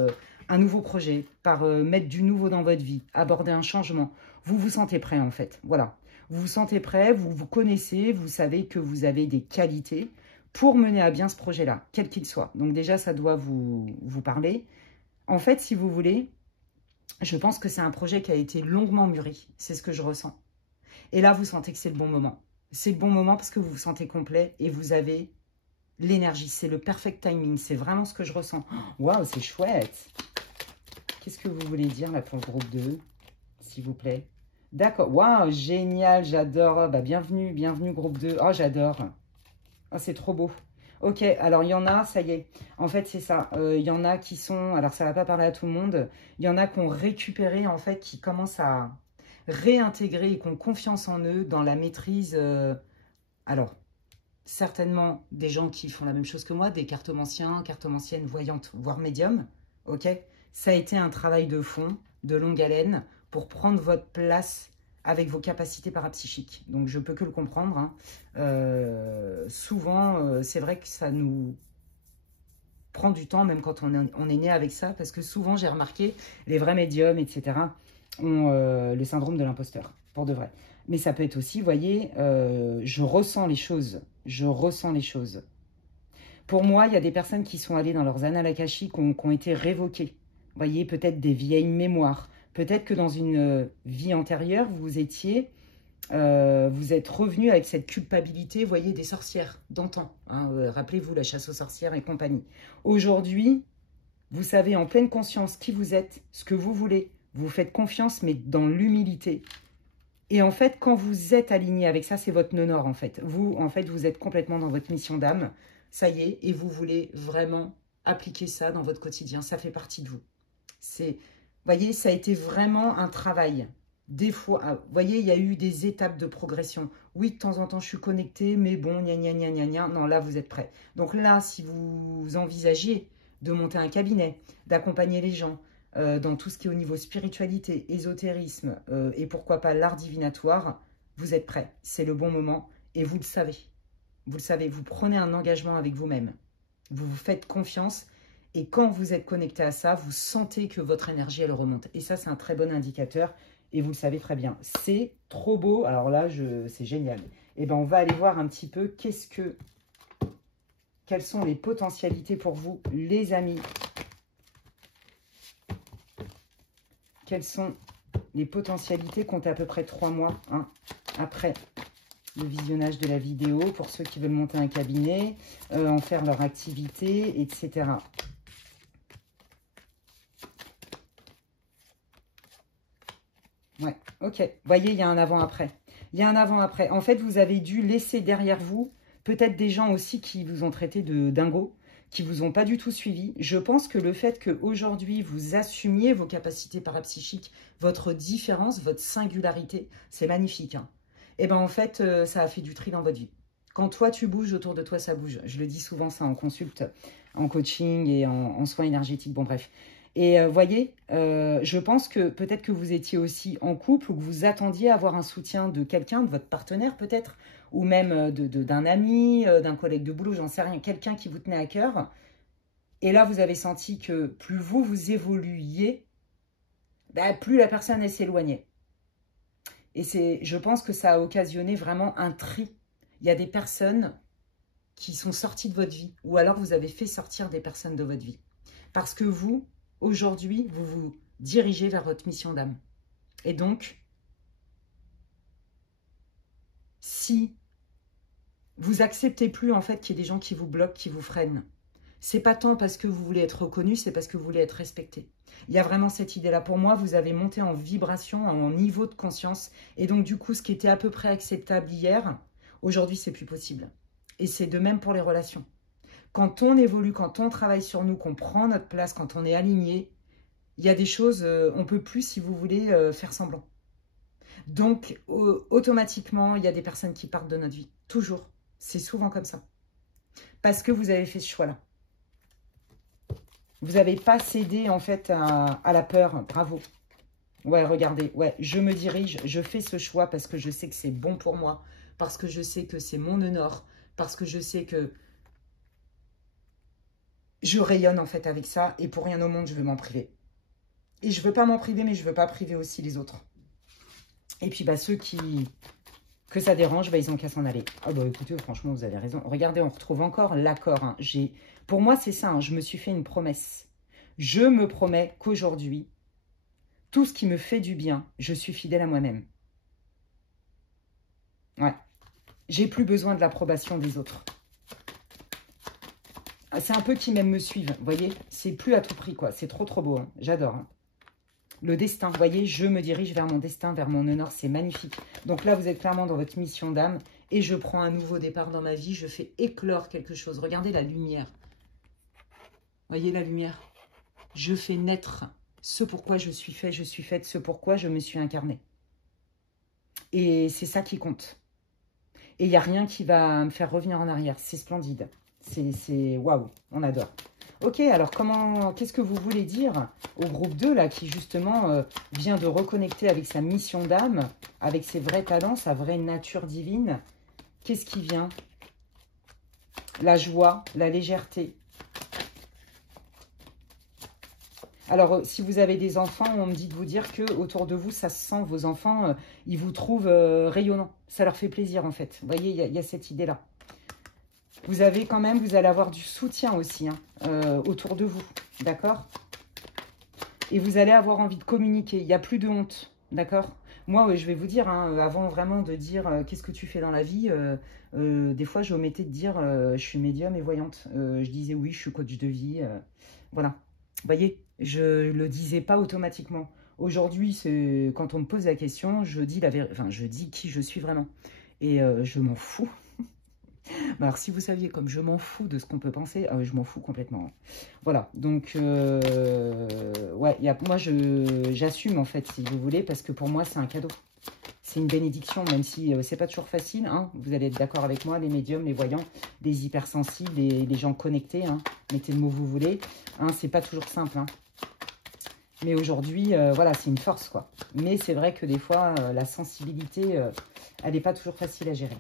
un nouveau projet, par mettre du nouveau dans votre vie, aborder un changement. Vous vous sentez prêt en fait, voilà. Vous vous sentez prêt, vous vous connaissez, vous savez que vous avez des qualités pour mener à bien ce projet-là, quel qu'il soit. Donc déjà, ça doit vous parler. En fait, si vous voulez, je pense que c'est un projet qui a été longuement mûri, c'est ce que je ressens. Et là, vous sentez que c'est le bon moment. C'est le bon moment parce que vous vous sentez complet et vous avez l'énergie. C'est le perfect timing. C'est vraiment ce que je ressens. Waouh, c'est chouette. Qu'est-ce que vous voulez dire là pour le groupe 2, s'il vous plaît? D'accord. Waouh, génial, j'adore. Bah, bienvenue, bienvenue groupe 2. Oh, j'adore. Oh, c'est trop beau. Ok, alors il y en a, ça y est. En fait, c'est ça. Il y en a qui sont... Alors, ça ne va pas parler à tout le monde. Il y en a qui ont récupéré, en fait, qui commencent à réintégrer et qui ont confiance en eux dans la maîtrise. Alors, certainement des gens qui font la même chose que moi, des cartomanciens, cartomanciennes, voyantes, voire médiums. Ok, ça a été un travail de fond, de longue haleine, pour prendre votre place avec vos capacités parapsychiques. Donc, je peux que le comprendre. Hein. Souvent, c'est vrai que ça nous prend du temps, même quand on est né avec ça, parce que souvent, j'ai remarqué, les vrais médiums, etc., ont le syndrome de l'imposteur, pour de vrai. Mais ça peut être aussi, vous voyez, je ressens les choses. Je ressens les choses. Pour moi, il y a des personnes qui sont allées dans leurs annales akashiques, qui ont été révoquées. Vous voyez, peut-être des vieilles mémoires. Peut-être que dans une vie antérieure, vous étiez... vous êtes revenu avec cette culpabilité, vous voyez, des sorcières d'antan. Hein, rappelez-vous, la chasse aux sorcières et compagnie. Aujourd'hui, vous savez en pleine conscience qui vous êtes, ce que vous voulez. Vous faites confiance, mais dans l'humilité. Et en fait, quand vous êtes aligné avec ça, c'est votre nonor, en fait. Vous, en fait, vous êtes complètement dans votre mission d'âme. Ça y est, et vous voulez vraiment appliquer ça dans votre quotidien. Ça fait partie de vous. Vous voyez, ça a été vraiment un travail. Des fois, vous voyez, il y a eu des étapes de progression. Oui, de temps en temps, je suis connectée, mais bon, gna gna gna gna gna. Non, là, vous êtes prêts. Donc là, si vous envisagez de monter un cabinet, d'accompagner les gens, dans tout ce qui est au niveau spiritualité, ésotérisme et pourquoi pas l'art divinatoire, vous êtes prêts. C'est le bon moment et vous le savez. Vous le savez, vous prenez un engagement avec vous-même. Vous vous faites confiance et quand vous êtes connecté à ça, vous sentez que votre énergie, elle remonte. Et ça, c'est un très bon indicateur et vous le savez très bien. C'est trop beau. Alors là, c'est génial. Et ben, on va aller voir un petit peu quelles sont les potentialités pour vous, les amis. Quelles sont les potentialités comptez à peu près 3 mois hein, après le visionnage de la vidéo pour ceux qui veulent monter un cabinet, en faire leur activité, etc. Ouais, ok. Vous voyez, il y a un avant-après. Il y a un avant-après. En fait, vous avez dû laisser derrière vous peut-être des gens aussi qui vous ont traité de dingo, qui ne vous ont pas du tout suivi. Je pense que le fait qu'aujourd'hui, vous assumiez vos capacités parapsychiques, votre différence, votre singularité, c'est magnifique. Hein. Et bien, en fait, ça a fait du tri dans votre vie. Quand toi, tu bouges, autour de toi, ça bouge. Je le dis souvent, ça, en consulte, en coaching et en soins énergétiques. Bon, bref. Et voyez, je pense que peut-être que vous étiez aussi en couple ou que vous attendiez à avoir un soutien de quelqu'un, de votre partenaire peut-être, ou même d'un ami, d'un collègue de boulot, j'en sais rien, quelqu'un qui vous tenait à cœur. Et là, vous avez senti que plus vous évoluiez, bah, plus la personne, elle s'éloignait. Et je pense que ça a occasionné vraiment un tri. Il y a des personnes qui sont sorties de votre vie, ou alors vous avez fait sortir des personnes de votre vie. Parce que vous, aujourd'hui, vous vous dirigez vers votre mission d'âme. Et donc, si vous acceptez plus en fait qu'il y ait des gens qui vous bloquent, qui vous freinent, c'est pas tant parce que vous voulez être reconnu, c'est parce que vous voulez être respecté. Il y a vraiment cette idée-là. Pour moi, vous avez monté en vibration, en niveau de conscience. Et donc, du coup, ce qui était à peu près acceptable hier, aujourd'hui, c'est plus possible. Et c'est de même pour les relations. Quand on évolue, quand on travaille sur nous, qu'on prend notre place, quand on est aligné, il y a des choses, on ne peut plus, si vous voulez, faire semblant. Donc, automatiquement, il y a des personnes qui partent de notre vie. Toujours. C'est souvent comme ça. Parce que vous avez fait ce choix-là. Vous n'avez pas cédé, en fait, à la peur. Bravo. Ouais, regardez, ouais, je me dirige, je fais ce choix parce que je sais que c'est bon pour moi, parce que je sais que c'est mon honneur, parce que je sais que je rayonne en fait avec ça et pour rien au monde, je veux m'en priver. Et je veux pas m'en priver, mais je veux pas priver aussi les autres. Et puis, bah, ceux que ça dérange, bah, ils ont qu'à s'en aller. Ah bah écoutez, franchement, vous avez raison. Regardez, on retrouve encore l'accord. Hein. Pour moi, c'est ça, hein, je me suis fait une promesse. Je me promets qu'aujourd'hui, tout ce qui me fait du bien, je suis fidèle à moi-même. Ouais. J'ai plus besoin de l'approbation des autres. C'est un peu qui même me suivent, vous voyez. C'est plus à tout prix, quoi. C'est trop, trop beau. Hein. J'adore. Hein. Le destin, vous voyez, je me dirige vers mon destin, vers mon honneur. C'est magnifique. Donc là, vous êtes clairement dans votre mission d'âme. Et je prends un nouveau départ dans ma vie. Je fais éclore quelque chose. Regardez la lumière. Voyez la lumière. Je fais naître ce pourquoi je suis fait. Je suis faite, ce pourquoi je me suis incarnée. Et c'est ça qui compte. Et il n'y a rien qui va me faire revenir en arrière. C'est splendide. C'est waouh, on adore. Ok, alors qu'est-ce que vous voulez dire au groupe 2, là, qui justement vient de reconnecter avec sa mission d'âme, avec ses vrais talents, sa vraie nature divine? Qu'est-ce qui vient? La joie, la légèreté. Alors, si vous avez des enfants, on me dit de vous dire que autour de vous, ça se sent, vos enfants, ils vous trouvent rayonnants. Ça leur fait plaisir, en fait. Vous voyez, il y a cette idée-là. Vous allez avoir du soutien aussi hein, autour de vous, d'accord? Et vous allez avoir envie de communiquer. Il n'y a plus de honte, d'accord? Moi, je vais vous dire, hein, avant vraiment de dire qu'est-ce que tu fais dans la vie, des fois, je omettais de dire je suis médium et voyante. Je disais oui, je suis coach de vie. Voilà. Vous voyez, je ne le disais pas automatiquement. Aujourd'hui, quand on me pose la question, je dis la vérité, enfin, je dis qui je suis vraiment. Et je m'en fous. Alors, si vous saviez comme je m'en fous de ce qu'on peut penser, je m'en fous complètement. Voilà, donc, ouais, moi, j'assume, en fait, si vous voulez, parce que pour moi, c'est un cadeau. C'est une bénédiction, même si c'est pas toujours facile. Hein. Vous allez être d'accord avec moi, les médiums, les voyants, les hypersensibles, les gens connectés. Hein. Mettez le mot vous voulez. Hein, c'est pas toujours simple. Hein. Mais aujourd'hui, voilà, c'est une force, quoi. Mais c'est vrai que des fois, la sensibilité, elle n'est pas toujours facile à gérer.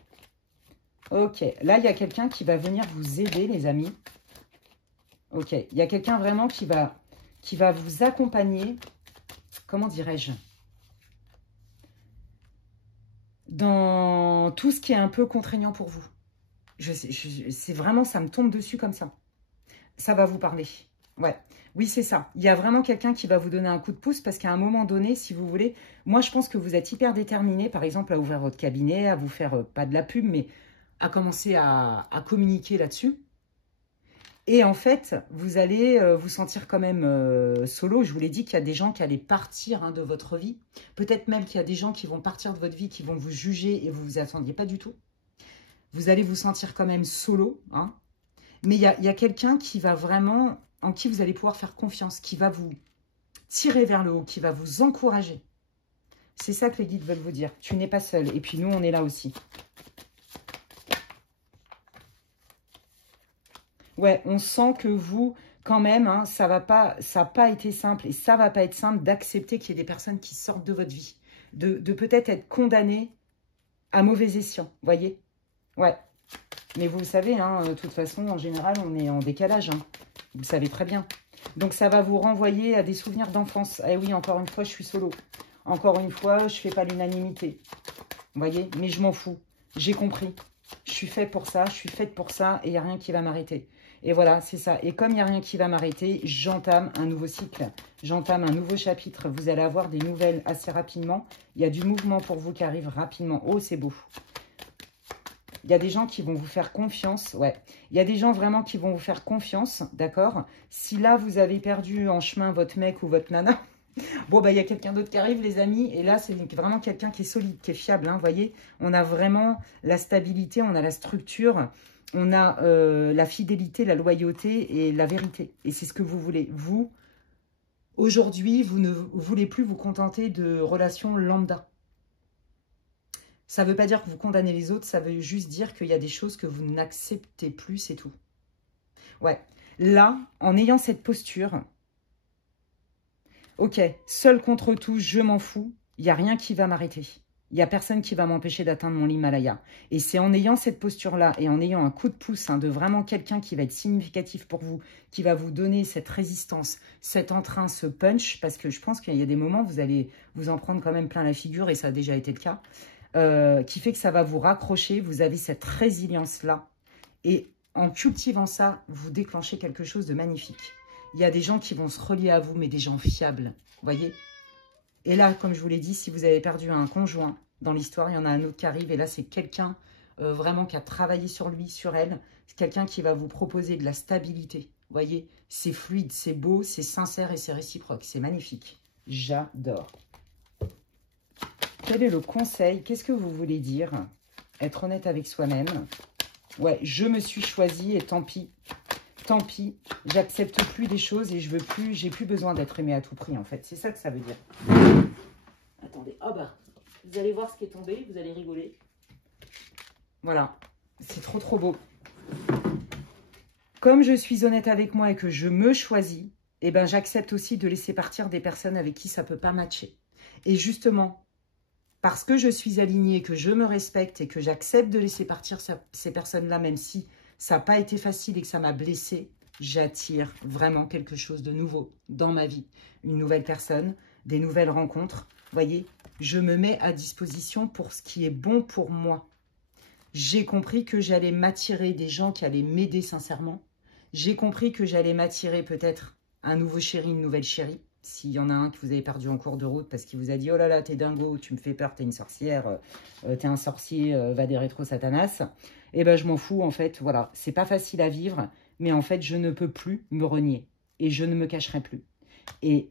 Ok, là, il y a quelqu'un qui va venir vous aider, les amis. Ok, il y a quelqu'un vraiment qui va vous accompagner, comment dirais-je, dans tout ce qui est un peu contraignant pour vous. C'est vraiment, ça me tombe dessus comme ça. Ça va vous parler. Ouais, oui, c'est ça. Il y a vraiment quelqu'un qui va vous donner un coup de pouce parce qu'à un moment donné, si vous voulez, moi, je pense que vous êtes hyper déterminé, par exemple, à ouvrir votre cabinet, à vous faire, pas de la pub, mais à commencer à communiquer là-dessus. Et en fait, vous allez vous sentir quand même solo. Je vous l'ai dit qu'il y a des gens qui allaient partir hein, de votre vie. Peut-être même qu'il y a des gens qui vont partir de votre vie, qui vont vous juger et vous ne vous attendiez pas du tout. Vous allez vous sentir quand même solo. Hein. Mais il y a quelqu'un qui va vraiment, en qui vous allez pouvoir faire confiance, qui va vous tirer vers le haut, qui va vous encourager. C'est ça que les guides veulent vous dire. Tu n'es pas seul. Et puis nous, on est là aussi. Ouais, on sent que vous, quand même, hein, ça n'a pas été simple et ça va pas être simple d'accepter qu'il y ait des personnes qui sortent de votre vie. De peut-être être condamnées à mauvais escient, voyez? Ouais. Mais vous le savez, hein, de toute façon, en général, on est en décalage. Hein. Vous le savez très bien. Donc, ça va vous renvoyer à des souvenirs d'enfance. Eh oui, encore une fois, je suis solo. Encore une fois, je ne fais pas l'unanimité. Vous voyez? Mais je m'en fous. J'ai compris. Je suis faite pour ça, je suis faite pour ça et il n'y a rien qui va m'arrêter. Et voilà, c'est ça. Et comme il n'y a rien qui va m'arrêter, j'entame un nouveau cycle. J'entame un nouveau chapitre. Vous allez avoir des nouvelles assez rapidement. Il y a du mouvement pour vous qui arrive rapidement. Oh, c'est beau. Il y a des gens qui vont vous faire confiance. Ouais, il y a des gens vraiment qui vont vous faire confiance, d'accord? Si là, vous avez perdu en chemin votre mec ou votre nana, bon, bah, il y a quelqu'un d'autre qui arrive, les amis. Et là, c'est vraiment quelqu'un qui est solide, qui est fiable. Vous voyez, on a vraiment la stabilité, on a la structure, on a la fidélité, la loyauté et la vérité. Et c'est ce que vous voulez. Vous, aujourd'hui, vous ne voulez plus vous contenter de relations lambda. Ça ne veut pas dire que vous condamnez les autres, ça veut juste dire qu'il y a des choses que vous n'acceptez plus, c'est tout. Ouais, là, en ayant cette posture, Ok, seul contre tous, je m'en fous. Il n'y a rien qui va m'arrêter. Il n'y a personne qui va m'empêcher d'atteindre mon l'Himalaya. Et c'est en ayant cette posture-là et en ayant un coup de pouce de vraiment quelqu'un qui va être significatif pour vous, qui va vous donner cette résistance, cet entrain, ce punch, parce que je pense qu'il y a des moments où vous allez vous en prendre quand même plein la figure, et ça a déjà été le cas, qui fait que ça va vous raccrocher, vous avez cette résilience-là. Et en cultivant ça, vous déclenchez quelque chose de magnifique. Il y a des gens qui vont se relier à vous, mais des gens fiables, voyez. Et là, comme je vous l'ai dit, si vous avez perdu un conjoint dans l'histoire, il y en a un autre qui arrive. Et là, c'est quelqu'un vraiment qui a travaillé sur lui, sur elle. C'est quelqu'un qui va vous proposer de la stabilité. Vous voyez, c'est fluide, c'est beau, c'est sincère et c'est réciproque. C'est magnifique. J'adore. Quel est le conseil? Qu'est-ce que vous voulez dire? Être honnête avec soi-même. Ouais, je me suis choisie et tant pis. Tant pis, j'accepte plus des choses et je veux plus, j'ai plus besoin d'être aimée à tout prix en fait. C'est ça que ça veut dire. Attendez, oh bah, vous allez voir ce qui est tombé, vous allez rigoler. Voilà, c'est trop trop beau. Comme je suis honnête avec moi et que je me choisis, eh ben j'accepte aussi de laisser partir des personnes avec qui ça peut pas matcher. Et justement, parce que je suis alignée, que je me respecte et que j'accepte de laisser partir ces personnes-là, même si ça n'a pas été facile et que ça m'a blessée, j'attire vraiment quelque chose de nouveau dans ma vie. Une nouvelle personne, des nouvelles rencontres. Vous voyez, je me mets à disposition pour ce qui est bon pour moi. J'ai compris que j'allais m'attirer des gens qui allaient m'aider sincèrement. J'ai compris que j'allais m'attirer peut-être un nouveau chéri, une nouvelle chérie. S'il y en a un que vous avez perdu en cours de route parce qu'il vous a dit « Oh là là, t'es dingo, tu me fais peur, t'es une sorcière, t'es un sorcier, va des rétro satanas », eh ben je m'en fous en fait, voilà. C'est pas facile à vivre, mais en fait, je ne peux plus me renier et je ne me cacherai plus. Et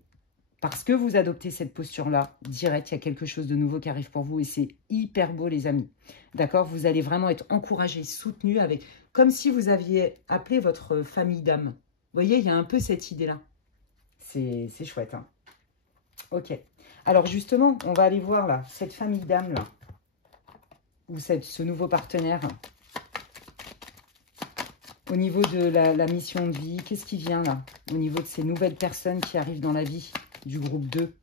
parce que vous adoptez cette posture-là, direct, il y a quelque chose de nouveau qui arrive pour vous et c'est hyper beau les amis. D'accord? Vous allez vraiment être encouragés, soutenus, avec, comme si vous aviez appelé votre famille d'âme. Vous voyez, il y a un peu cette idée-là. C'est chouette. Hein. Ok. Alors justement, on va aller voir là, cette famille d'âme là, ou ce nouveau partenaire. Au niveau de la mission de vie, qu'est-ce qui vient là? Au niveau de ces nouvelles personnes qui arrivent dans la vie du groupe 2.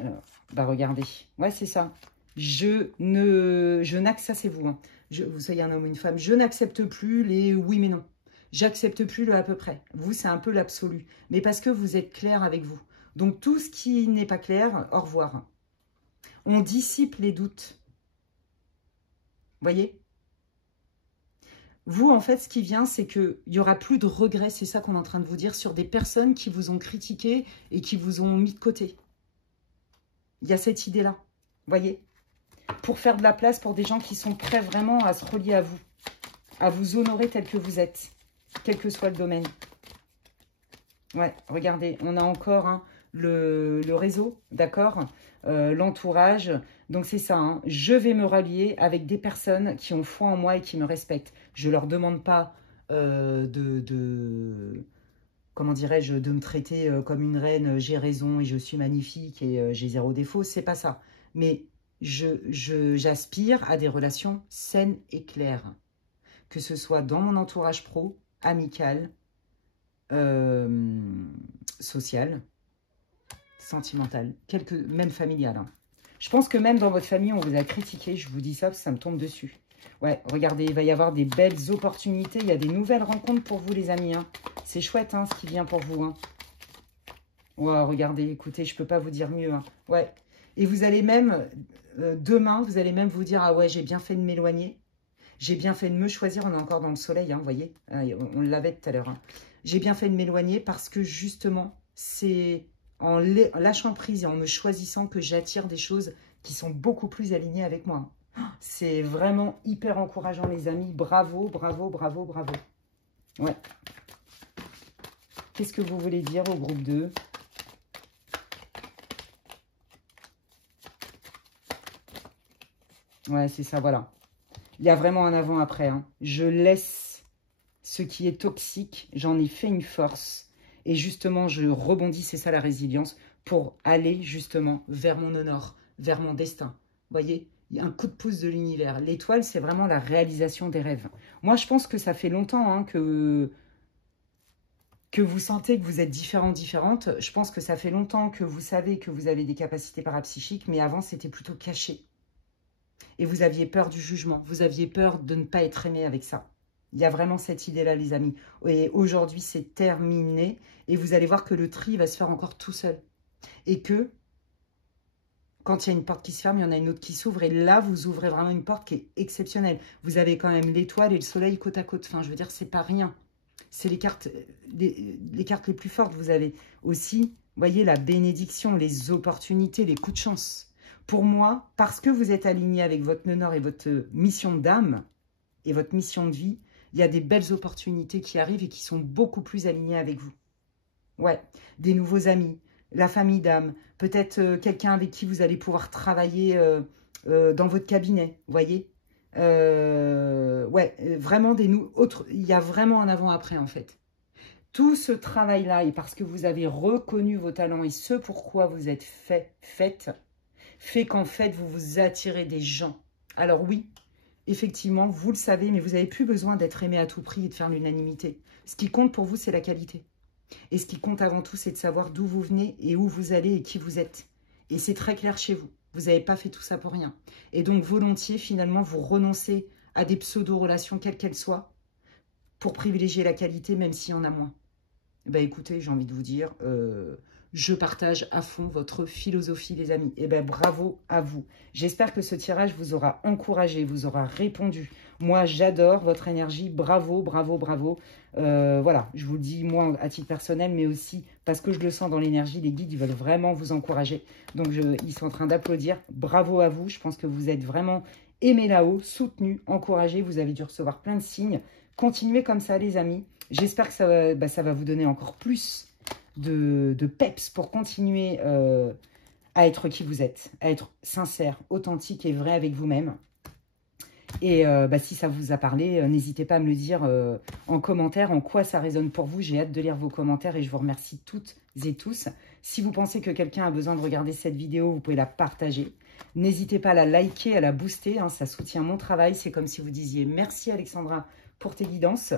Alors, bah regardez. Ouais, c'est ça. Je n'accepte, ça c'est vous. Hein. Vous soyez un homme ou une femme. Je n'accepte plus les oui mais non. J'accepte plus le à peu près. Vous, c'est un peu l'absolu. Mais parce que vous êtes clair avec vous. Donc, tout ce qui n'est pas clair, au revoir. On dissipe les doutes. Vous voyez? Vous, en fait, ce qui vient, c'est qu'il n'y aura plus de regrets, c'est ça qu'on est en train de vous dire, sur des personnes qui vous ont critiqué et qui vous ont mis de côté. Il y a cette idée-là, vous voyez? Pour faire de la place pour des gens qui sont prêts vraiment à se relier à vous honorer tel que vous êtes, quel que soit le domaine. Ouais, regardez, on a encore hein, le réseau, d'accord, l'entourage. Donc, c'est ça, hein, je vais me rallier avec des personnes qui ont foi en moi et qui me respectent. Je ne leur demande pas comment dirais-je, de me traiter comme une reine, j'ai raison et je suis magnifique et j'ai zéro défaut, c'est pas ça. Mais j'aspire à des relations saines et claires. Que ce soit dans mon entourage pro, amical, social, sentimental, même familial. Hein. Je pense que même dans votre famille, on vous a critiqué. Je vous dis ça parce que ça me tombe dessus. Ouais, regardez, il va y avoir des belles opportunités. Il y a des nouvelles rencontres pour vous, les amis. Hein. C'est chouette, hein, ce qui vient pour vous. Hein. Ouais, regardez, écoutez, je ne peux pas vous dire mieux. Hein. Ouais. Et vous allez même, demain, vous allez même vous dire, ah ouais, j'ai bien fait de m'éloigner. J'ai bien fait de me choisir. On est encore dans le soleil, hein, vous voyez. On l'avait tout à l'heure. Hein. J'ai bien fait de m'éloigner parce que justement, c'est en lâchant prise et en me choisissant que j'attire des choses qui sont beaucoup plus alignées avec moi. C'est vraiment hyper encourageant, les amis. Bravo, bravo, bravo, bravo. Ouais. Qu'est-ce que vous voulez dire au groupe 2? Ouais, c'est ça, voilà. Il y a vraiment un avant-après. Hein. Je laisse ce qui est toxique. J'en ai fait une force. Et justement, je rebondis, c'est ça la résilience, pour aller justement vers mon honneur, vers mon destin. Vous voyez, il y a un coup de pouce de l'univers. L'étoile, c'est vraiment la réalisation des rêves. Moi, je pense que ça fait longtemps hein, que que vous sentez que vous êtes différent, différente. Je pense que ça fait longtemps que vous savez que vous avez des capacités parapsychiques, mais avant, c'était plutôt caché. Et vous aviez peur du jugement. Vous aviez peur de ne pas être aimé avec ça. Il y a vraiment cette idée-là, les amis. Et aujourd'hui, c'est terminé. Et vous allez voir que le tri va se faire encore tout seul. Et que, quand il y a une porte qui se ferme, il y en a une autre qui s'ouvre. Et là, vous ouvrez vraiment une porte qui est exceptionnelle. Vous avez quand même l'étoile et le soleil côte à côte. Enfin, je veux dire, c'est pas rien. C'est les cartes les plus fortes. Vous avez aussi, vous voyez, la bénédiction, les opportunités, les coups de chance. Pour moi, parce que vous êtes aligné avec votre nœud nord et votre mission d'âme et votre mission de vie, il y a des belles opportunités qui arrivent et qui sont beaucoup plus alignées avec vous. Ouais, des nouveaux amis, la famille d'âme, peut-être quelqu'un avec qui vous allez pouvoir travailler dans votre cabinet, vous voyez. Ouais, vraiment il y a vraiment un avant-après en fait. Tout ce travail-là, et parce que vous avez reconnu vos talents et ce pourquoi vous êtes fait qu'en fait vous vous attirez des gens. Alors oui, effectivement, vous le savez, mais vous n'avez plus besoin d'être aimé à tout prix et de faire l'unanimité. Ce qui compte pour vous, c'est la qualité. Et ce qui compte avant tout, c'est de savoir d'où vous venez et où vous allez et qui vous êtes. Et c'est très clair chez vous. Vous n'avez pas fait tout ça pour rien. Et donc, volontiers, finalement, vous renoncez à des pseudo-relations, quelles qu'elles soient, pour privilégier la qualité, même s'il y en a moins. Ben, écoutez, j'ai envie de vous dire, je partage à fond votre philosophie, les amis. Et ben, bravo à vous. J'espère que ce tirage vous aura encouragé, vous aura répondu. Moi, j'adore votre énergie. Bravo, bravo, bravo. Voilà, je vous le dis, moi, à titre personnel, mais aussi parce que je le sens dans l'énergie. Les guides, ils veulent vraiment vous encourager. Donc, ils sont en train d'applaudir. Bravo à vous. Je pense que vous êtes vraiment aimés là-haut, soutenus, encouragés. Vous avez dû recevoir plein de signes. Continuez comme ça, les amis. J'espère que ça va vous donner encore plus de peps pour continuer à être qui vous êtes, à être sincère, authentique et vrai avec vous-même. Et si ça vous a parlé, n'hésitez pas à me le dire en commentaire, en quoi ça résonne pour vous. J'ai hâte de lire vos commentaires et je vous remercie toutes et tous. Si vous pensez que quelqu'un a besoin de regarder cette vidéo, vous pouvez la partager. N'hésitez pas à la liker, à la booster, hein, ça soutient mon travail. C'est comme si vous disiez merci Alexandra pour tes guidances.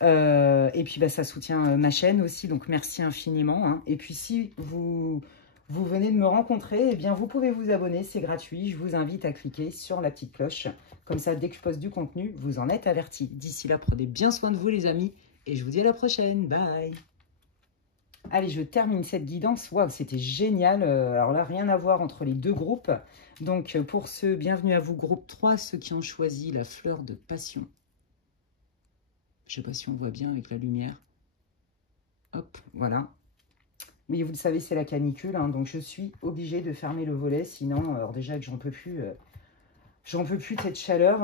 Et puis ça soutient ma chaîne aussi, donc merci infiniment. Hein. Et puis si vous venez de me rencontrer, eh bien vous pouvez vous abonner, c'est gratuit. Je vous invite à cliquer sur la petite cloche. Comme ça, dès que je poste du contenu, vous en êtes avertis. D'ici là, prenez bien soin de vous les amis. Et je vous dis à la prochaine. Bye. Allez, je termine cette guidance. Waouh, c'était génial. Alors là, rien à voir entre les deux groupes. Donc pour ceux, bienvenue à vous, groupe 3, ceux qui ont choisi la fleur de passion. Je ne sais pas si on voit bien avec la lumière. Hop, voilà. Mais vous le savez, c'est la canicule, hein, donc je suis obligée de fermer le volet. Sinon, alors déjà que j'en peux plus de cette chaleur.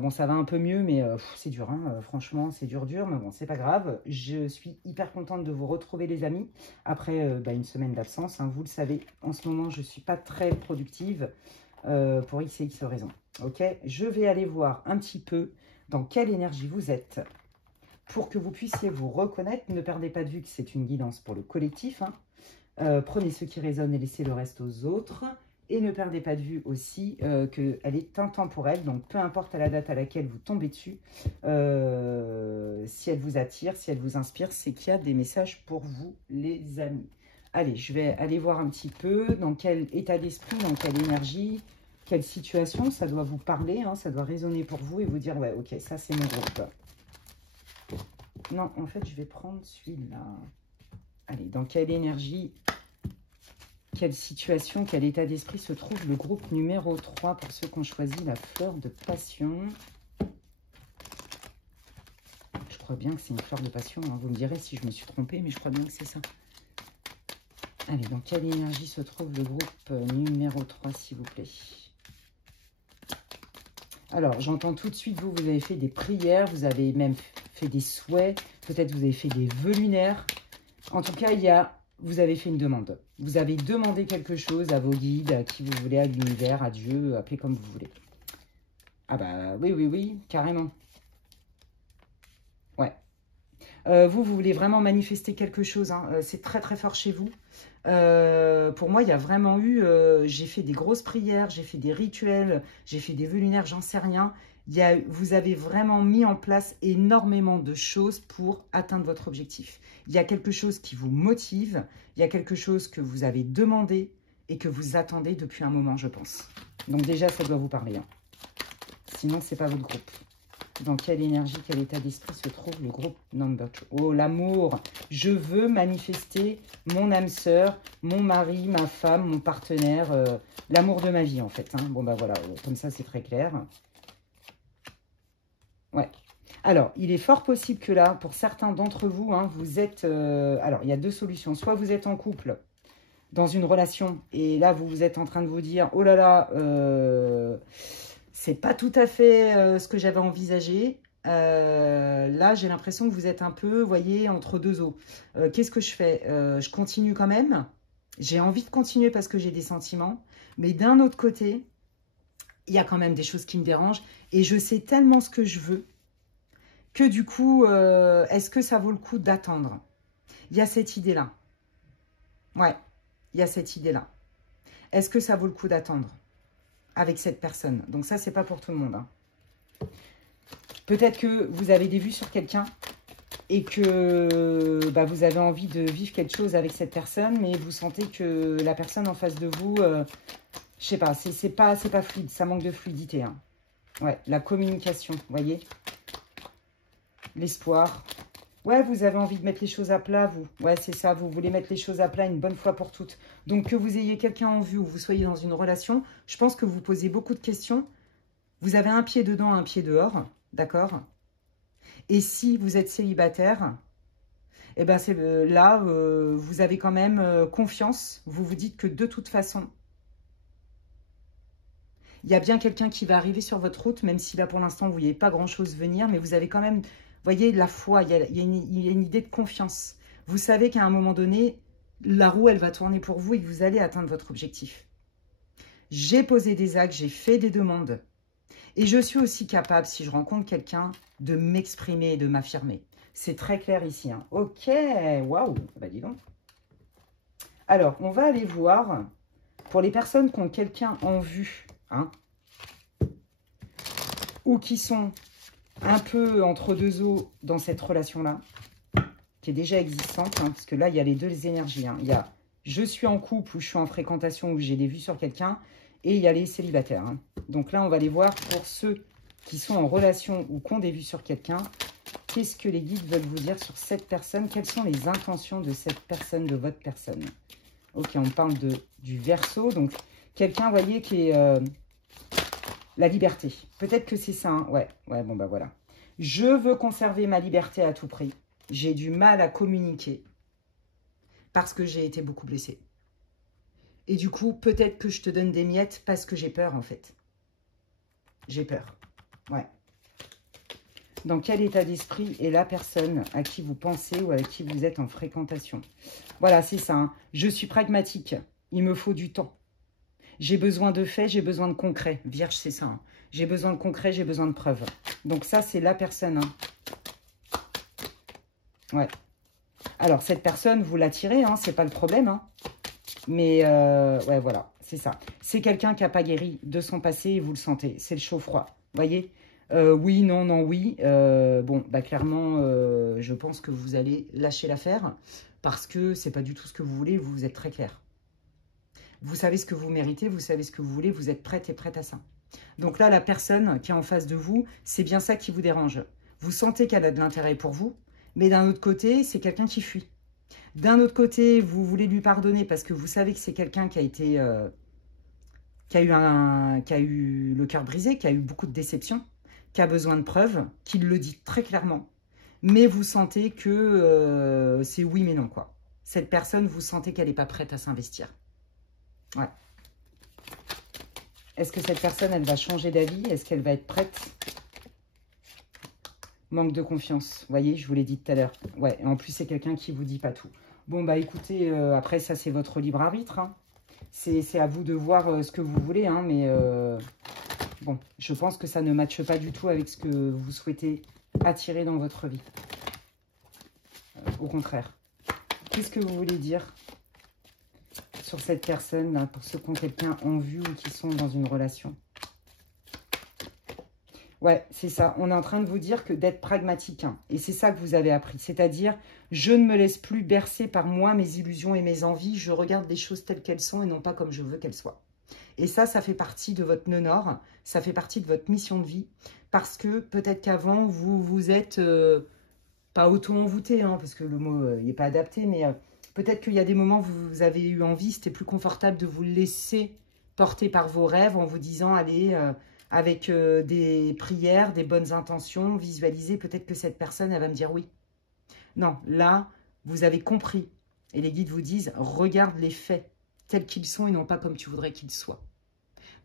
Bon, ça va un peu mieux, mais c'est dur. Hein, franchement, c'est dur. Mais bon, c'est pas grave. Je suis hyper contente de vous retrouver, les amis, après une semaine d'absence. Hein, vous le savez, en ce moment, je ne suis pas très productive pour X et X raisons. Ok, je vais aller voir un petit peu dans quelle énergie vous êtes. Pour que vous puissiez vous reconnaître, ne perdez pas de vue que c'est une guidance pour le collectif. Hein. Prenez ce qui résonne et laissez le reste aux autres. Et ne perdez pas de vue aussi qu'elle est intemporelle. Donc, peu importe à la date à laquelle vous tombez dessus, si elle vous attire, si elle vous inspire, c'est qu'il y a des messages pour vous, les amis. Allez, je vais aller voir un petit peu dans quel état d'esprit, dans quelle énergie, quelle situation ça doit vous parler. Hein, ça doit résonner pour vous et vous dire, ouais, ok, ça c'est mon groupe. Non, en fait, je vais prendre celui-là. Allez, dans quelle énergie, quelle situation, quel état d'esprit se trouve le groupe numéro 3 pour ceux qui ont choisi la fleur de passion? Je crois bien que c'est une fleur de passion. Hein. Vous me direz si je me suis trompée, mais je crois bien que c'est ça. Allez, dans quelle énergie se trouve le groupe numéro 3, s'il vous plaît? Alors, j'entends tout de suite, vous avez fait des prières, vous avez même fait des souhaits, peut-être vous avez fait des vœux lunaires. En tout cas, vous avez fait une demande. Vous avez demandé quelque chose à vos guides, à qui vous voulez, à l'univers, à Dieu, appelez comme vous voulez. Ah bah oui, oui, oui, carrément. Ouais. Vous voulez vraiment manifester quelque chose, hein. C'est très très fort chez vous. Pour moi, il y a vraiment eu, j'ai fait des grosses prières, j'ai fait des rituels, j'ai fait des vœux lunaires, j'en sais rien. Vous avez vraiment mis en place énormément de choses pour atteindre votre objectif. Il y a quelque chose qui vous motive, il y a quelque chose que vous avez demandé et que vous attendez depuis un moment, je pense. Donc déjà, ça doit vous parler. Hein. Sinon, ce n'est pas votre groupe. Dans quelle énergie, quel état d'esprit se trouve le groupe number 2? Oh, l'amour. Je veux manifester mon âme sœur, mon mari, ma femme, mon partenaire, l'amour de ma vie, en fait. Hein. Bon, bah voilà, comme ça, c'est très clair. Ouais. Alors, il est fort possible que là, pour certains d'entre vous, hein, vous êtes... alors, il y a deux solutions. Soit vous êtes en couple, dans une relation, et là, vous êtes en train de vous dire, oh là là, c'est pas tout à fait ce que j'avais envisagé. Là, j'ai l'impression que vous êtes un peu, vous voyez, entre deux eaux. Qu'est-ce que je fais? Je continue quand même. J'ai envie de continuer parce que j'ai des sentiments. Mais d'un autre côté, il y a quand même des choses qui me dérangent. Et je sais tellement ce que je veux que du coup, est-ce que ça vaut le coup d'attendre? Il y a cette idée-là. Ouais, il y a cette idée-là. Est-ce que ça vaut le coup d'attendre avec cette personne? Donc ça, c'est pas pour tout le monde. Hein. Peut-être que vous avez des vues sur quelqu'un et que bah, vous avez envie de vivre quelque chose avec cette personne, mais vous sentez que la personne en face de vous, je sais pas, c'est pas fluide, ça manque de fluidité. Hein. Ouais, la communication, vous voyez? L'espoir. Ouais, vous avez envie de mettre les choses à plat, vous. Ouais, c'est ça, vous voulez mettre les choses à plat une bonne fois pour toutes. Donc, que vous ayez quelqu'un en vue ou vous soyez dans une relation, je pense que vous posez beaucoup de questions. Vous avez un pied dedans, un pied dehors, d'accord? Et si vous êtes célibataire, eh ben c'est là, vous avez quand même confiance. Vous vous dites que de toute façon, il y a bien quelqu'un qui va arriver sur votre route, même si là, pour l'instant, vous ne voyez pas grand-chose venir, mais vous avez quand même... Vous voyez, la foi, il y a une idée de confiance. Vous savez qu'à un moment donné, la roue, elle va tourner pour vous et que vous allez atteindre votre objectif. J'ai posé des actes, j'ai fait des demandes. Et je suis aussi capable, si je rencontre quelqu'un, de m'exprimer et de m'affirmer. C'est très clair ici. Hein. Ok, waouh, bah dis donc. Alors, on va aller voir, pour les personnes qui ont quelqu'un en vue, hein, ou qui sont... un peu entre deux eaux dans cette relation-là, qui est déjà existante, hein, parce que là, il y a les deux énergies. Hein. Il y a je suis en couple ou je suis en fréquentation ou j'ai des vues sur quelqu'un, et il y a les célibataires. Hein. Donc là, on va les voir pour ceux qui sont en relation ou qui ont des vues sur quelqu'un. Qu'est-ce que les guides veulent vous dire sur cette personne? Quelles sont les intentions de cette personne, de votre personne? Ok, on parle du Verseau, donc quelqu'un, vous voyez, qui est... la liberté. Peut-être que c'est ça. Hein. Ouais, bon, bah voilà. Je veux conserver ma liberté à tout prix. J'ai du mal à communiquer parce que j'ai été beaucoup blessée. Et du coup, peut-être que je te donne des miettes parce que j'ai peur, en fait. J'ai peur. Ouais. Dans quel état d'esprit est la personne à qui vous pensez ou avec qui vous êtes en fréquentation? Voilà, c'est ça. Hein. Je suis pragmatique. Il me faut du temps. J'ai besoin de faits, j'ai besoin de concret. Vierge, c'est ça. Hein. J'ai besoin de concret, j'ai besoin de preuves. Donc ça, c'est la personne. Hein. Ouais. Alors, cette personne, vous l'attirez, hein, c'est pas le problème. Hein. Mais, ouais, voilà, c'est ça. C'est quelqu'un qui n'a pas guéri de son passé et vous le sentez. C'est le chaud-froid. Vous voyez? Oui, non, non, oui. Bon, bah clairement, je pense que vous allez lâcher l'affaire parce que c'est pas du tout ce que vous voulez. Vous êtes très clair. Vous savez ce que vous méritez, vous savez ce que vous voulez, vous êtes prête et prête à ça. Donc là, la personne qui est en face de vous, c'est bien ça qui vous dérange. Vous sentez qu'elle a de l'intérêt pour vous, mais d'un autre côté, c'est quelqu'un qui fuit. D'un autre côté, vous voulez lui pardonner parce que vous savez que c'est quelqu'un qui a été... qui a eu le cœur brisé, qui a eu beaucoup de déceptions, qui a besoin de preuves, qui le dit très clairement. Mais vous sentez que c'est oui mais non, quoi. Cette personne, vous sentez qu'elle n'est pas prête à s'investir. Ouais. Est-ce que cette personne, elle va changer d'avis? Est-ce qu'elle va être prête? Manque de confiance. Vous voyez, je vous l'ai dit tout à l'heure. Ouais, en plus, c'est quelqu'un qui vous dit pas tout. Bon, bah écoutez, après, ça, c'est votre libre arbitre. Hein. C'est à vous de voir ce que vous voulez. Hein, mais bon, je pense que ça ne matche pas du tout avec ce que vous souhaitez attirer dans votre vie. Au contraire. Qu'est-ce que vous voulez dire sur cette personne, là, pour ceux qui ont quelqu'un en vue ou qui sont dans une relation? Ouais, c'est ça. On est en train de vous dire que d'être pragmatique. Hein. Et c'est ça que vous avez appris. C'est-à-dire, je ne me laisse plus bercer par moi, mes illusions et mes envies. Je regarde les choses telles qu'elles sont et non pas comme je veux qu'elles soient. Et ça fait partie de votre nœud nord. Ça fait partie de votre mission de vie. Parce que peut-être qu'avant, vous vous êtes pas auto-envoûté, hein, parce que le mot n'est pas adapté, mais peut-être qu'il y a des moments où vous avez eu envie, c'était plus confortable de vous laisser porter par vos rêves en vous disant, allez... avec des prières, des bonnes intentions, visualiser, peut-être que cette personne, elle va me dire oui. Non, là, vous avez compris. Et les guides vous disent, regarde les faits tels qu'ils sont et non pas comme tu voudrais qu'ils soient.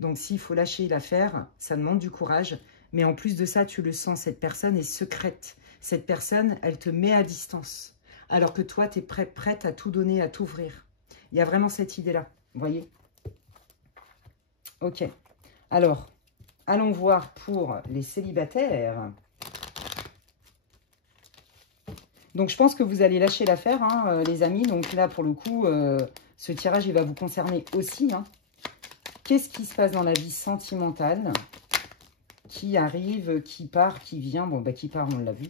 Donc, s'il faut lâcher l'affaire, ça demande du courage. Mais en plus de ça, tu le sens, cette personne est secrète. Cette personne, elle te met à distance. Alors que toi, tu es prête à tout donner, à t'ouvrir. Il y a vraiment cette idée-là, vous voyez? Ok. Alors... allons voir pour les célibataires. Donc, je pense que vous allez lâcher l'affaire, hein, les amis. Donc là, pour le coup, ce tirage, il va vous concerner aussi. Hein. Qu'est-ce qui se passe dans la vie sentimentale? Qui arrive, qui part, qui vient? Bon, bah, qui part, on l'a vu.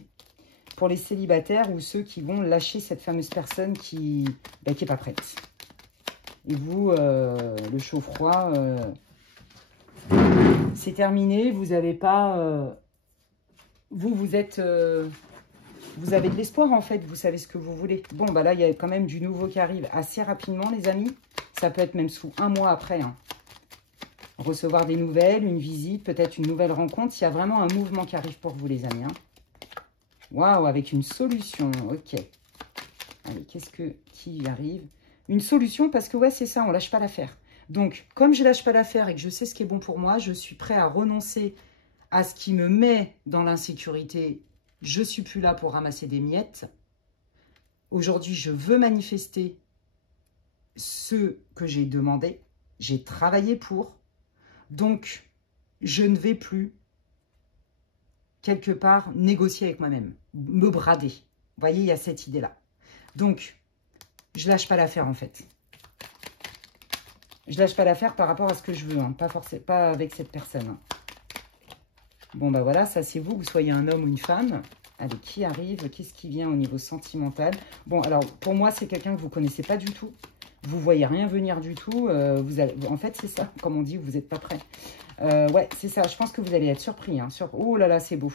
Pour les célibataires ou ceux qui vont lâcher cette fameuse personne qui est pas prête. Et vous, le chaud-froid... c'est terminé, vous n'avez pas... vous êtes... vous avez de l'espoir, en fait, vous savez ce que vous voulez. Bon, bah là, il y a quand même du nouveau qui arrive assez rapidement, les amis. Ça peut être même sous un mois après. Hein. Recevoir des nouvelles, une visite, peut-être une nouvelle rencontre. Il y a vraiment un mouvement qui arrive pour vous, les amis. Hein. Waouh, avec une solution, ok. Allez, qui arrive? Une solution, parce que, ouais, c'est ça, on lâche pas l'affaire. Donc, comme je lâche pas l'affaire et que je sais ce qui est bon pour moi, je suis prêt à renoncer à ce qui me met dans l'insécurité. Je suis plus là pour ramasser des miettes. Aujourd'hui, je veux manifester ce que j'ai demandé. J'ai travaillé pour. Donc, je ne vais plus, quelque part, négocier avec moi-même, me brader. Vous voyez, il y a cette idée-là. Donc, je lâche pas l'affaire, en fait. Je lâche pas l'affaire par rapport à ce que je veux, hein, pas avec cette personne. Hein. Bon, bah voilà, ça c'est vous, que vous soyez un homme ou une femme. Allez, qui arrive? Qu'est-ce qui vient au niveau sentimental? Bon, alors, pour moi, c'est quelqu'un que vous ne connaissez pas du tout. Vous voyez rien venir du tout. En fait, c'est ça, comme on dit, vous n'êtes pas prêt. Ouais, c'est ça, je pense que vous allez être surpris. Hein, oh là là, c'est beau.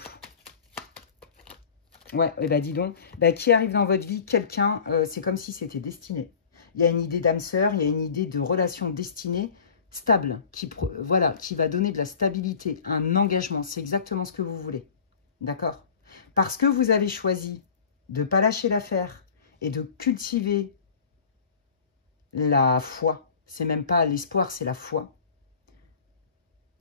Ouais, et bah dis donc, bah, qui arrive dans votre vie? Quelqu'un, c'est comme si c'était destiné. Il y a une idée d'âme sœur, il y a une idée de relation destinée stable, voilà, qui va donner de la stabilité, un engagement. C'est exactement ce que vous voulez. D'accord? Parce que vous avez choisi de ne pas lâcher l'affaire et de cultiver la foi. C'est même pas l'espoir, c'est la foi.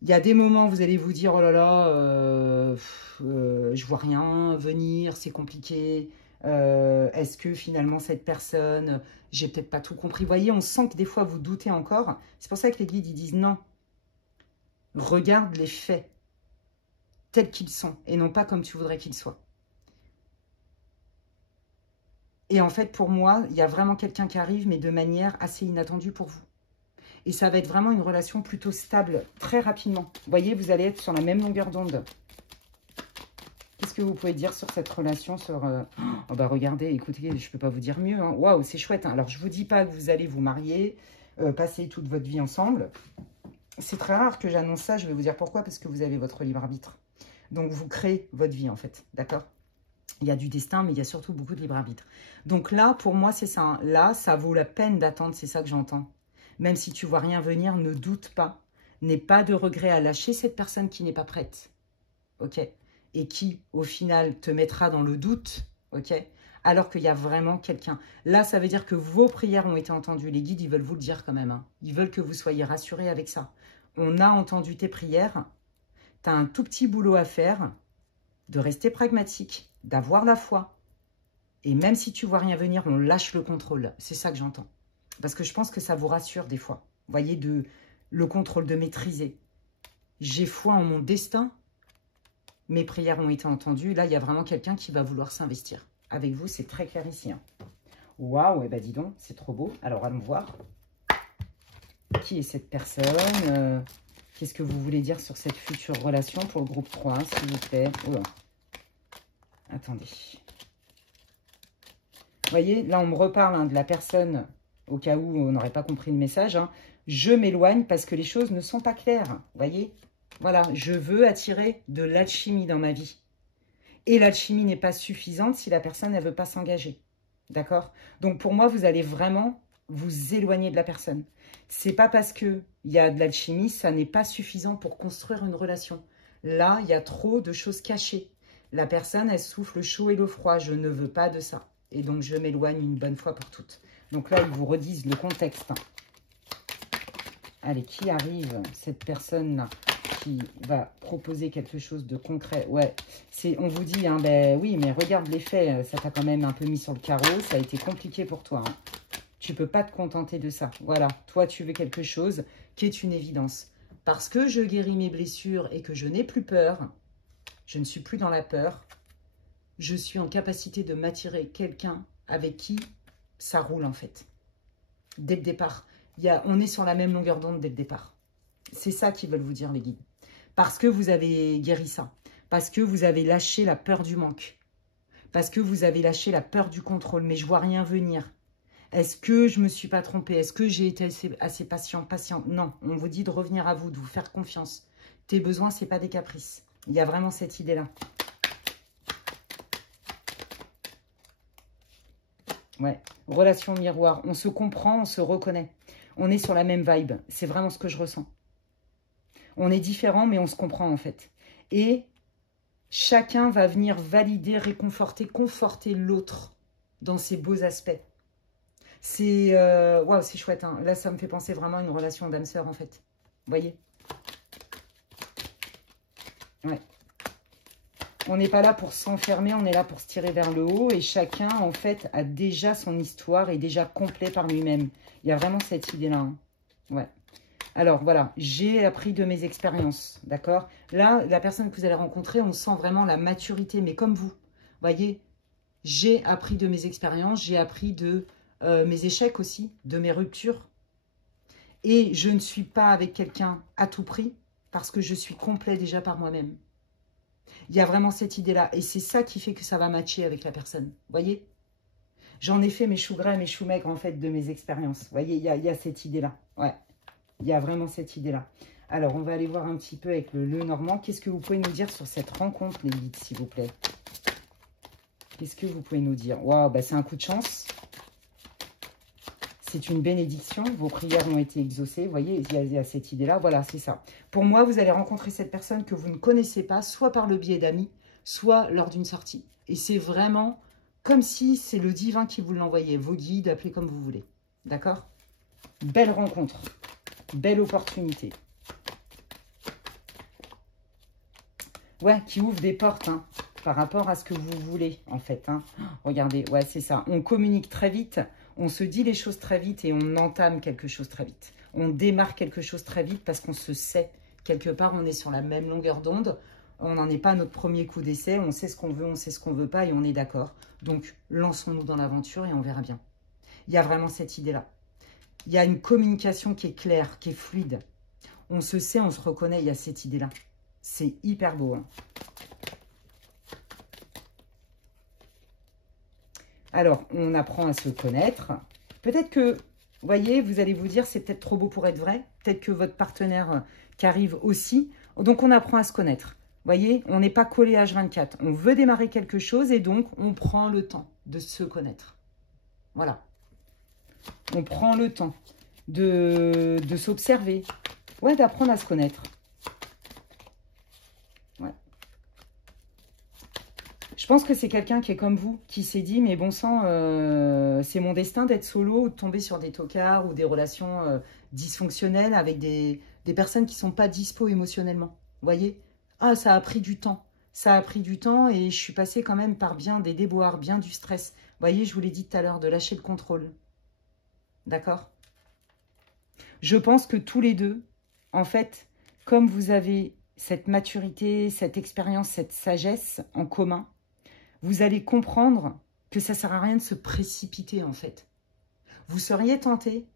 Il y a des moments où vous allez vous dire, oh là là, je vois rien venir, c'est compliqué. Est-ce que finalement cette personne, j'ai peut-être pas tout compris. Vous voyez, on sent que des fois vous doutez encore. C'est pour ça que les guides ils disent non. Regarde les faits tels qu'ils sont et non pas comme tu voudrais qu'ils soient. Et en fait, pour moi, il y a vraiment quelqu'un qui arrive, mais de manière assez inattendue pour vous. Et ça va être vraiment une relation plutôt stable, très rapidement. Vous voyez, vous allez être sur la même longueur d'onde. Qu'est-ce que vous pouvez dire sur cette relation Oh bah regardez, écoutez, je ne peux pas vous dire mieux. Hein. Waouh, c'est chouette. Hein. Alors, je ne vous dis pas que vous allez vous marier, passer toute votre vie ensemble. C'est très rare que j'annonce ça. Je vais vous dire pourquoi. Parce que vous avez votre libre arbitre. Donc, vous créez votre vie, en fait. D'accord? Il y a du destin, mais il y a surtout beaucoup de libre arbitre. Donc là, pour moi, c'est ça. Hein. Là, ça vaut la peine d'attendre. C'est ça que j'entends. Même si tu vois rien venir, ne doute pas. N'aie pas de regret à lâcher cette personne qui n'est pas prête. Ok? Et qui, au final, te mettra dans le doute. Ok? Alors qu'il y a vraiment quelqu'un. Là, ça veut dire que vos prières ont été entendues. Les guides, ils veulent vous le dire quand même. Hein. Ils veulent que vous soyez rassurés avec ça. On a entendu tes prières. Tu as un tout petit boulot à faire. De rester pragmatique. D'avoir la foi. Et même si tu vois rien venir, on lâche le contrôle. C'est ça que j'entends. Parce que je pense que ça vous rassure des fois. Vous voyez, le contrôle, de maîtriser. J'ai foi en mon destin. Mes prières ont été entendues. Là, il y a vraiment quelqu'un qui va vouloir s'investir. Avec vous, c'est très clair ici. Hein. Waouh, et bah dis donc, c'est trop beau. Alors, allons voir. Qui est cette personne? Qu'est-ce que vous voulez dire sur cette future relation pour le groupe 3, s'il vous plaît? Oula. Attendez. Vous voyez, là, on me reparle hein, de la personne, au cas où on n'aurait pas compris le message. Hein. Je m'éloigne parce que les choses ne sont pas claires. Vous voyez? Voilà, je veux attirer de l'alchimie dans ma vie. Et l'alchimie n'est pas suffisante si la personne ne veut pas s'engager. D'accord? Donc, pour moi, vous allez vraiment vous éloigner de la personne. C'est pas parce qu'il y a de l'alchimie, ça n'est pas suffisant pour construire une relation. Là, il y a trop de choses cachées. La personne, elle souffle le chaud et le froid. Je ne veux pas de ça. Et donc, je m'éloigne une bonne fois pour toutes. Donc là, ils vous redisent le contexte. Allez, qui arrive? Cette personne-là qui va proposer quelque chose de concret. Ouais, on vous dit, hein, ben oui, mais regarde les faits. Ça t'a quand même un peu mis sur le carreau. Ça a été compliqué pour toi. Hein. Tu ne peux pas te contenter de ça. Voilà, toi, tu veux quelque chose qui est une évidence. Parce que je guéris mes blessures et que je n'ai plus peur, je ne suis plus dans la peur, je suis en capacité de m'attirer quelqu'un avec qui ça roule, en fait. Dès le départ. On est sur la même longueur d'onde dès le départ. C'est ça qu'ils veulent vous dire, les guides. Parce que vous avez guéri ça. Parce que vous avez lâché la peur du manque. Parce que vous avez lâché la peur du contrôle. Mais je vois rien venir. Est-ce que je ne me suis pas trompée? Est-ce que j'ai été assez patiente? Non, on vous dit de revenir à vous, de vous faire confiance. Tes besoins, ce n'est pas des caprices. Il y a vraiment cette idée-là. Ouais, relation miroir. On se comprend, on se reconnaît. On est sur la même vibe. C'est vraiment ce que je ressens. On est différents, mais on se comprend en fait. Et chacun va venir valider, réconforter, conforter l'autre dans ses beaux aspects. C'est waouh, c'est chouette. Hein. Là, ça me fait penser vraiment à une relation d'âme-sœur, en fait. Vous voyez? Ouais. On n'est pas là pour s'enfermer, on est là pour se tirer vers le haut. Et chacun, en fait, a déjà son histoire et déjà complet par lui-même. Il y a vraiment cette idée-là. Hein. Ouais. Alors, voilà, j'ai appris de mes expériences, d'accord? Là, la personne que vous allez rencontrer, on sent vraiment la maturité, mais comme vous. Vous voyez, j'ai appris de mes expériences, j'ai appris de mes échecs aussi, de mes ruptures. Et je ne suis pas avec quelqu'un à tout prix parce que je suis complet déjà par moi-même. Il y a vraiment cette idée-là. Et c'est ça qui fait que ça va matcher avec la personne. Vous voyez? J'en ai fait mes choux gras, mes choux maigres, en fait, de mes expériences. Vous voyez, il y a cette idée-là. Ouais. Il y a vraiment cette idée-là. Alors, on va aller voir un petit peu avec le Normand. Qu'est-ce que vous pouvez nous dire sur cette rencontre, les guides, s'il vous plaît? Qu'est-ce que vous pouvez nous dire? Waouh, bah, c'est un coup de chance. C'est une bénédiction. Vos prières ont été exaucées. Vous voyez, il y a cette idée-là. Voilà, c'est ça. Pour moi, vous allez rencontrer cette personne que vous ne connaissez pas, soit par le biais d'amis, soit lors d'une sortie. Et c'est vraiment comme si c'est le divin qui vous l'envoyait. Vos guides, appelez comme vous voulez. D'accord? Belle rencontre. Belle opportunité. Ouais, qui ouvre des portes, hein, par rapport à ce que vous voulez, en fait. Hein. Regardez, ouais, c'est ça. On communique très vite, on se dit les choses très vite et on entame quelque chose très vite. On démarre quelque chose très vite parce qu'on se sait. Quelque part, on est sur la même longueur d'onde. On n'en est pas à notre premier coup d'essai. On sait ce qu'on veut, on sait ce qu'on ne veut pas et on est d'accord. Donc, lançons-nous dans l'aventure et on verra bien. Il y a vraiment cette idée-là. Il y a une communication qui est claire, qui est fluide. On se sait, on se reconnaît, il y a cette idée-là. C'est hyper beau. Hein. Alors, on apprend à se connaître. Peut-être que, vous voyez, vous allez vous dire, c'est peut-être trop beau pour être vrai. Peut-être que votre partenaire qui arrive aussi. Donc, on apprend à se connaître. Vous voyez, on n'est pas collé H24. On veut démarrer quelque chose et donc, on prend le temps de se connaître. Voilà. On prend le temps de s'observer. Ouais, d'apprendre à se connaître. Ouais. Je pense que c'est quelqu'un qui est comme vous, qui s'est dit, mais bon sang, c'est mon destin d'être solo ou de tomber sur des tocards ou des relations dysfonctionnelles avec des personnes qui ne sont pas dispo émotionnellement. Vous voyez? Ah, ça a pris du temps. Ça a pris du temps et je suis passée quand même par bien des déboires, bien du stress. Vous voyez, je vous l'ai dit tout à l'heure, de lâcher le contrôle. D'accord? Je pense que tous les deux, en fait, comme vous avez cette maturité, cette expérience, cette sagesse en commun, vous allez comprendre que ça ne sert à rien de se précipiter, en fait. Vous seriez tenté,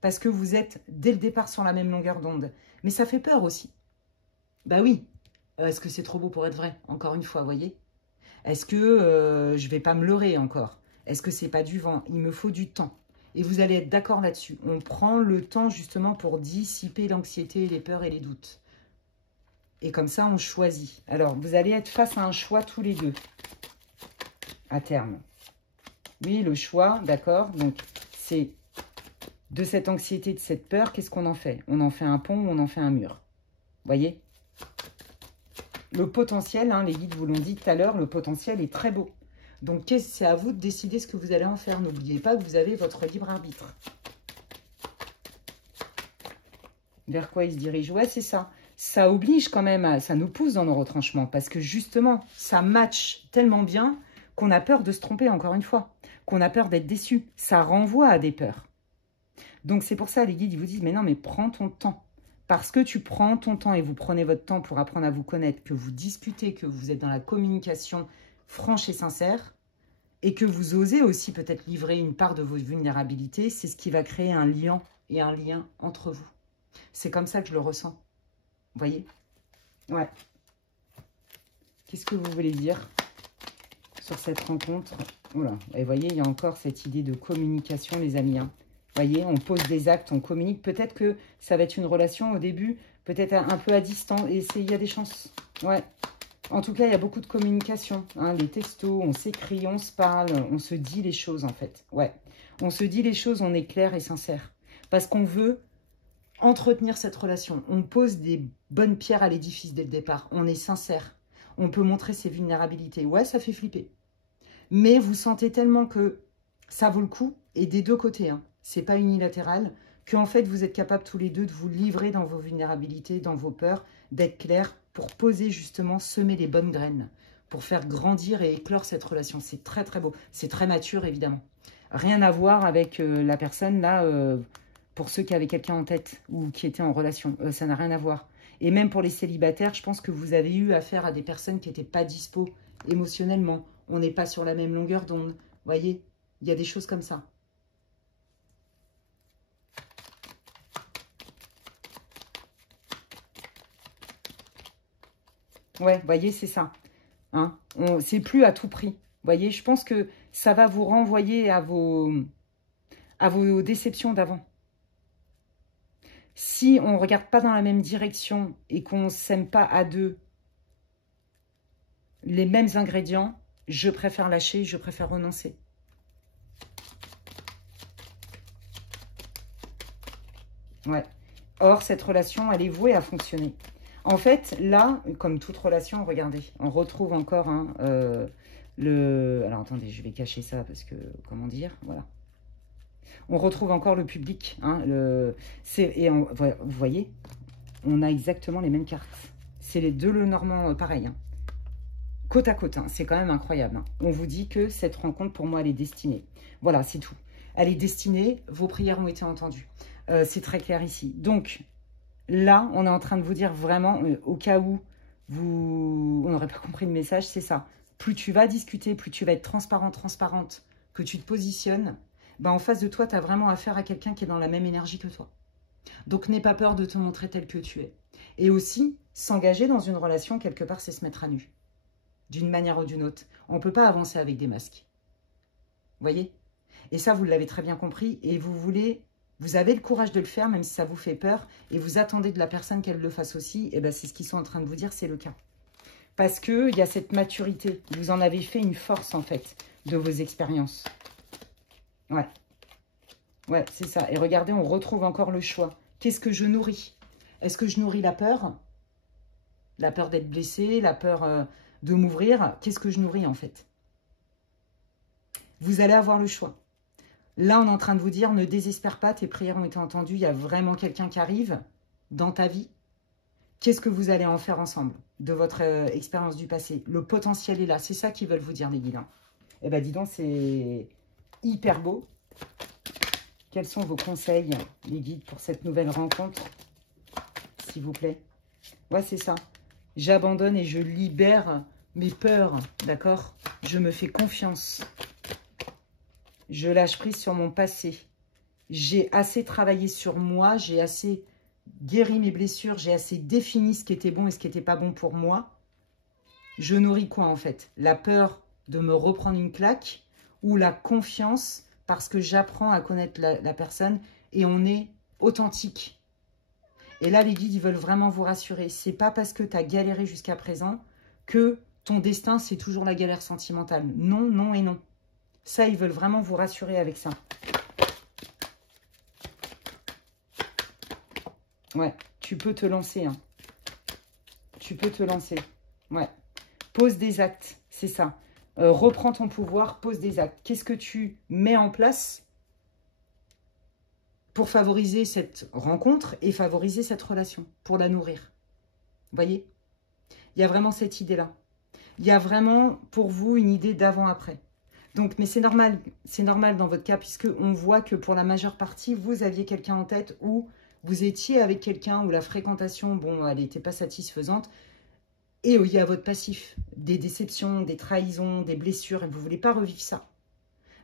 parce que vous êtes dès le départ sur la même longueur d'onde, Mais ça fait peur aussi. Bah oui. Est-ce que c'est trop beau pour être vrai? Encore une fois, vous voyez? Est-ce que je vais pas me leurrer encore? Est-ce que c'est pas du vent? Il me faut du temps. Et vous allez être d'accord là-dessus. On prend le temps justement pour dissiper l'anxiété, les peurs et les doutes. Et comme ça, on choisit. Alors, vous allez être face à un choix tous les deux, à terme. Oui, le choix, d'accord. Donc, c'est de cette anxiété, de cette peur, qu'est-ce qu'on en fait? On en fait un pont ou on en fait un mur? Voyez? Le potentiel, hein, les guides vous l'ont dit tout à l'heure, le potentiel est très beau. Donc, c'est à vous de décider ce que vous allez en faire. N'oubliez pas que vous avez votre libre arbitre. Vers quoi il se dirige? Ouais, c'est ça. Ça oblige quand même, ça nous pousse dans nos retranchements. Parce que justement, ça match tellement bien qu'on a peur de se tromper, encore une fois. Qu'on a peur d'être déçu. Ça renvoie à des peurs. Donc, c'est pour ça, les guides, ils vous disent, mais non, mais prends ton temps. Parce que tu prends ton temps et vous prenez votre temps pour apprendre à vous connaître, que vous discutez, que vous êtes dans la communication franche et sincère, et que vous osez aussi peut-être livrer une part de vos vulnérabilités, c'est ce qui va créer un lien et un lien entre vous. C'est comme ça que je le ressens. Vous voyez? Ouais. Qu'est-ce que vous voulez dire sur cette rencontre? Oula. Et vous voyez, il y a encore cette idée de communication, les amis. Hein. Vous voyez, on pose des actes, on communique. Peut-être que ça va être une relation au début, peut-être un peu à distance. Et il y a des chances. Ouais. En tout cas, il y a beaucoup de communication. Hein, les textos, on s'écrit, on se parle, on se dit les choses en fait. Ouais. On se dit les choses, on est clair et sincère. Parce qu'on veut entretenir cette relation. On pose des bonnes pierres à l'édifice dès le départ. On est sincère. On peut montrer ses vulnérabilités. Ouais, ça fait flipper. Mais vous sentez tellement que ça vaut le coup. Et des deux côtés, hein. C'est pas unilatéral. Qu'en fait, vous êtes capables tous les deux de vous livrer dans vos vulnérabilités, dans vos peurs, d'être clair pour poser justement, semer les bonnes graines. Pour faire grandir et éclore cette relation. C'est très très beau. C'est très mature, évidemment. Rien à voir avec la personne là... pour ceux qui avaient quelqu'un en tête ou qui étaient en relation. Ça n'a rien à voir. Et même pour les célibataires, je pense que vous avez eu affaire à des personnes qui n'étaient pas dispo émotionnellement. On n'est pas sur la même longueur d'onde. Vous voyez, il y a des choses comme ça. Ouais, vous voyez, c'est ça. Hein, c'est plus à tout prix. Vous voyez, je pense que ça va vous renvoyer à vos déceptions d'avant. Si on ne regarde pas dans la même direction et qu'on ne s'aime pas à deux les mêmes ingrédients, je préfère lâcher, je préfère renoncer. Ouais. Or, cette relation, elle est vouée à fonctionner. En fait, là, comme toute relation, regardez, on retrouve encore hein, Alors, attendez, je vais cacher ça parce que, comment dire, voilà. On retrouve encore le public. Hein, vous voyez, on a exactement les mêmes cartes. C'est les deux le normand pareil. Hein. Côte à côte, hein, c'est quand même incroyable. Hein. On vous dit que cette rencontre, pour moi, elle est destinée. Voilà, c'est tout. Elle est destinée, vos prières ont été entendues. C'est très clair ici. Donc, là, on est en train de vous dire vraiment, au cas où on n'aurait pas compris le message, c'est ça. Plus tu vas discuter, plus tu vas être transparent, transparente, que tu te positionnes, ben en face de toi, tu as vraiment affaire à quelqu'un qui est dans la même énergie que toi. Donc, n'aie pas peur de te montrer tel que tu es. Et aussi, s'engager dans une relation, quelque part, c'est se mettre à nu. D'une manière ou d'une autre. On ne peut pas avancer avec des masques. Vous voyez? Et ça, vous l'avez très bien compris. Et vous avez le courage de le faire, même si ça vous fait peur. Et vous attendez de la personne qu'elle le fasse aussi. Et bien, c'est ce qu'ils sont en train de vous dire, c'est le cas. Parce qu'il y a cette maturité. Vous en avez fait une force, en fait, de vos expériences. Ouais. Ouais, c'est ça. Et regardez, on retrouve encore le choix. Qu'est-ce que je nourris? Est-ce que je nourris la peur? La peur d'être blessé, la peur de m'ouvrir. Qu'est-ce que je nourris, en fait? Vous allez avoir le choix. Là, on est en train de vous dire, ne désespère pas, tes prières ont été entendues. Il y a vraiment quelqu'un qui arrive dans ta vie. Qu'est-ce que vous allez en faire ensemble de votre expérience du passé? Le potentiel est là. C'est ça qu'ils veulent vous dire, les guides. Eh bien, dis donc, c'est hyper beau. Quels sont vos conseils, les guides, pour cette nouvelle rencontre, s'il vous plaît? Ouais, c'est ça. J'abandonne et je libère mes peurs, d'accord? Je me fais confiance. Je lâche prise sur mon passé. J'ai assez travaillé sur moi, j'ai assez guéri mes blessures, j'ai assez défini ce qui était bon et ce qui n'était pas bon pour moi, je nourris quoi en fait? La peur de me reprendre une claque ou la confiance parce que j'apprends à connaître la personne et on est authentique. Et là, les guides, ils veulent vraiment vous rassurer. C'est pas parce que tu as galéré jusqu'à présent que ton destin, c'est toujours la galère sentimentale. Non, non et non. Ça, ils veulent vraiment vous rassurer avec ça. Ouais, tu peux te lancer. Hein. Tu peux te lancer. Ouais. Pose des actes, c'est ça. Reprends ton pouvoir, pose des actes. Qu'est-ce que tu mets en place pour favoriser cette rencontre et favoriser cette relation, pour la nourrir? Vous voyez? Il y a vraiment cette idée-là. Il y a vraiment pour vous une idée d'avant-après. Donc, mais c'est normal dans votre cas, puisqu'on voit que pour la majeure partie, vous aviez quelqu'un en tête ou vous étiez avec quelqu'un où la fréquentation, bon, elle n'était pas satisfaisante. Et il y a votre passif, des déceptions, des trahisons, des blessures, et vous ne voulez pas revivre ça.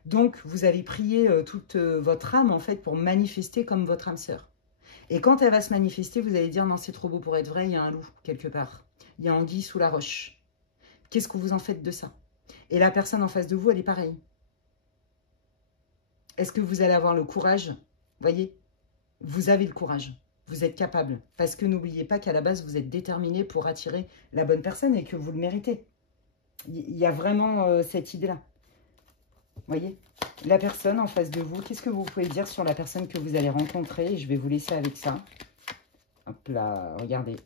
Donc, vous avez prié toute votre âme, en fait, pour manifester comme votre âme sœur. Et quand elle va se manifester, vous allez dire, non, c'est trop beau pour être vrai, il y a un loup, quelque part. Il y a anguille sous la roche. Qu'est-ce que vous en faites de ça? Et la personne en face de vous, elle est pareille. Est-ce que vous allez avoir le courage? Vous voyez, vous avez le courage. Vous êtes capable. Parce que n'oubliez pas qu'à la base, vous êtes déterminé pour attirer la bonne personne et que vous le méritez. Il y a vraiment cette idée-là. Vous voyez? La personne en face de vous, qu'est-ce que vous pouvez dire sur la personne que vous allez rencontrer? Je vais vous laisser avec ça. Hop là, regardez.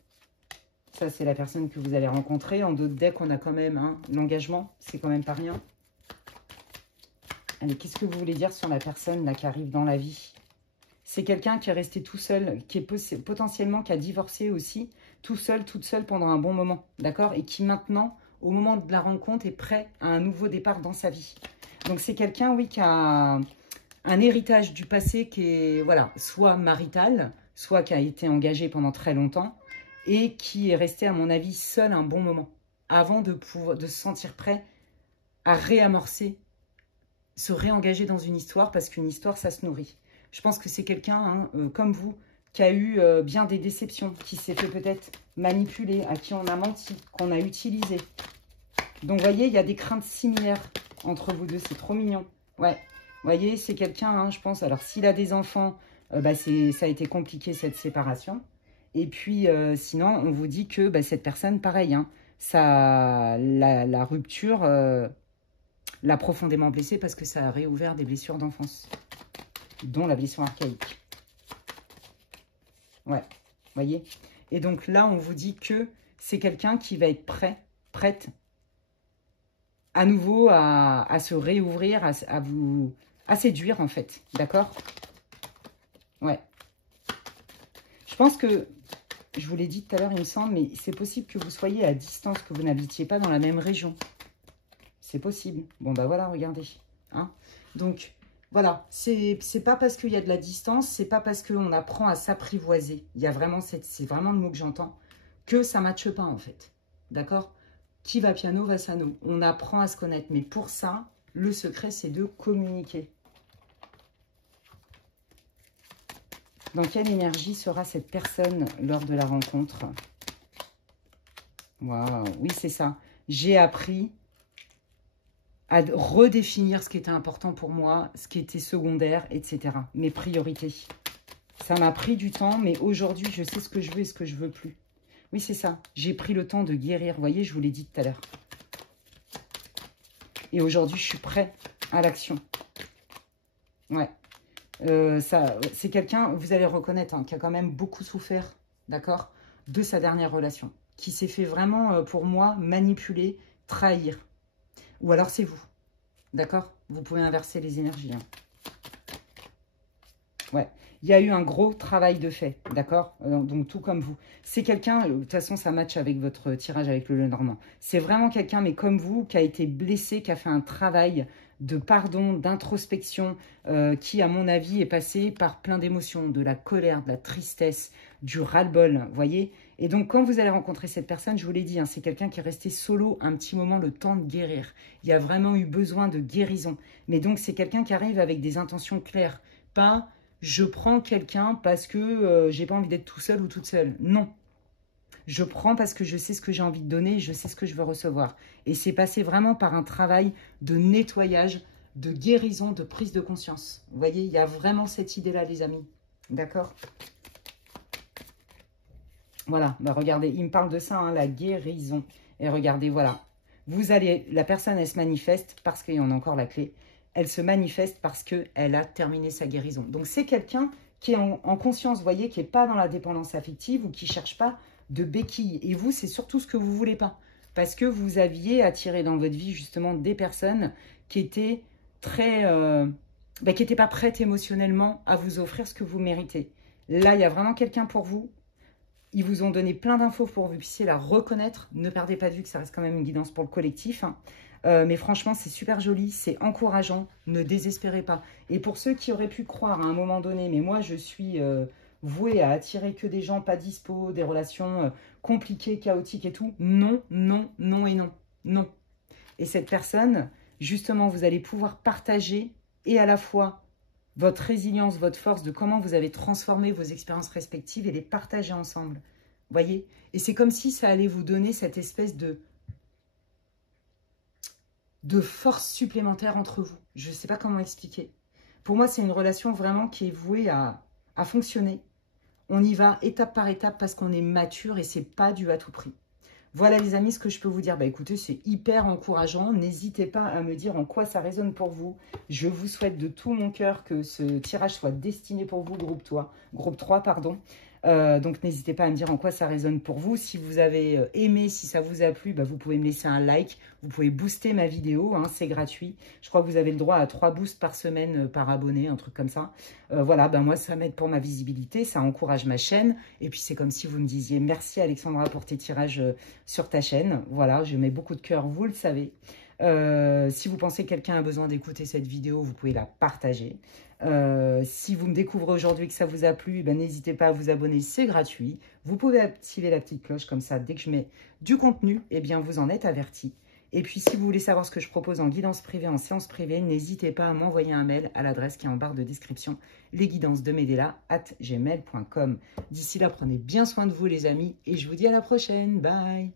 Ça, c'est la personne que vous allez rencontrer. En d'autres decks, on a quand même hein, l'engagement. C'est quand même pas rien. Allez, qu'est-ce que vous voulez dire sur la personne là, qui arrive dans la vie? C'est quelqu'un qui est resté tout seul, qui est potentiellement qui a divorcé aussi, tout seul, toute seule pendant un bon moment, d'accord? Et qui maintenant, au moment de la rencontre, est prêt à un nouveau départ dans sa vie. Donc c'est quelqu'un, oui, qui a un héritage du passé qui est, voilà, soit marital, soit qui a été engagé pendant très longtemps et qui est resté, à mon avis, seul un bon moment avant de se sentir prêt à réamorcer, se réengager dans une histoire parce qu'une histoire, ça se nourrit. Je pense que c'est quelqu'un, hein, comme vous, qui a eu bien des déceptions, qui s'est fait peut-être manipuler, à qui on a menti, qu'on a utilisé. Donc, vous voyez, il y a des craintes similaires entre vous deux. C'est trop mignon. Ouais, vous voyez, c'est quelqu'un, hein, je pense. Alors, s'il a des enfants, bah, ça a été compliqué, cette séparation. Et puis, sinon, on vous dit que bah, cette personne, pareil, hein, la rupture l'a profondément blessée parce que ça a réouvert des blessures d'enfance, dont la blessure archaïque. Ouais, vous voyez? Et donc là, on vous dit que c'est quelqu'un qui va être prête à nouveau à se réouvrir, à séduire en fait, d'accord? Ouais. Je pense que, je vous l'ai dit tout à l'heure, il me semble, mais c'est possible que vous soyez à distance, que vous n'habitiez pas dans la même région. C'est possible. Bon, bah voilà, regardez. Hein? Donc, voilà, c'est pas parce qu'il y a de la distance, c'est pas parce qu'on apprend à s'apprivoiser. Il y a vraiment, c'est vraiment le mot que j'entends, que ça ne matche pas en fait. D'accord? Qui va piano, va sano. On apprend à se connaître. Mais pour ça, le secret, c'est de communiquer. Dans quelle énergie sera cette personne lors de la rencontre? Waouh, oui, c'est ça. J'ai appris à redéfinir ce qui était important pour moi, ce qui était secondaire, etc. Mes priorités. Ça m'a pris du temps, mais aujourd'hui, je sais ce que je veux et ce que je veux plus. Oui, c'est ça. J'ai pris le temps de guérir. Vous voyez, je vous l'ai dit tout à l'heure. Et aujourd'hui, je suis prêt à l'action. Ouais. C'est quelqu'un, vous allez reconnaître, hein, qui a quand même beaucoup souffert, d'accord, de sa dernière relation. Qui s'est fait vraiment, pour moi, manipuler, trahir. Ou alors c'est vous, d'accord? Vous pouvez inverser les énergies. Hein. Ouais, il y a eu un gros travail de fait, d'accord? Donc tout comme vous. C'est quelqu'un, de toute façon ça match avec votre tirage avec le Lenormand. C'est vraiment quelqu'un, mais comme vous, qui a été blessé, qui a fait un travail de pardon, d'introspection, qui, à mon avis, est passé par plein d'émotions, de la colère, de la tristesse, du ras-le-bol, vous voyez? Et donc, quand vous allez rencontrer cette personne, je vous l'ai dit, hein, c'est quelqu'un qui est resté solo un petit moment, le temps de guérir. Il y a vraiment eu besoin de guérison. Mais donc, c'est quelqu'un qui arrive avec des intentions claires, pas je prends quelqu'un parce que j'ai pas envie d'être tout seul ou toute seule. Non. Je prends parce que je sais ce que j'ai envie de donner et je sais ce que je veux recevoir. Et c'est passé vraiment par un travail de nettoyage, de guérison, de prise de conscience. Vous voyez, il y a vraiment cette idée-là, les amis. D'accord? Voilà, bah regardez, il me parle de ça, hein, la guérison. Et regardez, voilà. Vous allez, la personne, elle se manifeste parce qu'il y en a encore la clé. Elle se manifeste parce qu'elle a terminé sa guérison. Donc, c'est quelqu'un qui est en conscience, vous voyez, qui n'est pas dans la dépendance affective ou qui ne cherche pas de béquilles. Et vous, c'est surtout ce que vous ne voulez pas. Parce que vous aviez attiré dans votre vie, justement, des personnes qui étaient très... qui n'étaient pas prêtes émotionnellement à vous offrir ce que vous méritez. Là, il y a vraiment quelqu'un pour vous. Ils vous ont donné plein d'infos pour que vous puissiez la reconnaître. Ne perdez pas de vue que ça reste quand même une guidance pour le collectif. Hein. Mais franchement, c'est super joli, c'est encourageant. Ne désespérez pas. Et pour ceux qui auraient pu croire à un moment donné, mais moi, je suis vouée à attirer que des gens pas dispo, des relations compliquées, chaotiques et tout. Non, non, non et non. Non. Et cette personne, justement, vous allez pouvoir partager et à la fois votre résilience, votre force, de comment vous avez transformé vos expériences respectives et les partager ensemble. Voyez? Et c'est comme si ça allait vous donner cette espèce de force supplémentaire entre vous. Je ne sais pas comment expliquer. Pour moi, c'est une relation vraiment qui est vouée à fonctionner. On y va étape par étape parce qu'on est mature et c'est pas du à tout prix. Voilà les amis, ce que je peux vous dire. Bah écoutez, c'est hyper encourageant. N'hésitez pas à me dire en quoi ça résonne pour vous. Je vous souhaite de tout mon cœur que ce tirage soit destiné pour vous, groupe 3, pardon. Donc n'hésitez pas à me dire en quoi ça résonne pour vous. Si vous avez aimé, si ça vous a plu, bah, vous pouvez me laisser un like. Vous pouvez booster ma vidéo, hein, c'est gratuit. Je crois que vous avez le droit à 3 boosts par semaine par abonné, un truc comme ça. Voilà, bah, moi ça m'aide pour ma visibilité, ça encourage ma chaîne. Et puis c'est comme si vous me disiez merci Alexandra pour tes tirages sur ta chaîne. Voilà, je mets beaucoup de cœur, vous le savez. Si vous pensez que quelqu'un a besoin d'écouter cette vidéo, vous pouvez la partager. Si vous me découvrez aujourd'hui que ça vous a plu, ben, n'hésitez pas à vous abonner, c'est gratuit. Vous pouvez activer la petite cloche, comme ça, dès que je mets du contenu, eh bien, vous en êtes averti. Et puis, si vous voulez savoir ce que je propose en guidance privée, en séance privée, n'hésitez pas à m'envoyer un mail à l'adresse qui est en barre de description, lesguidancesdemedela@gmail.com. D'ici là, prenez bien soin de vous, les amis, et je vous dis à la prochaine. Bye!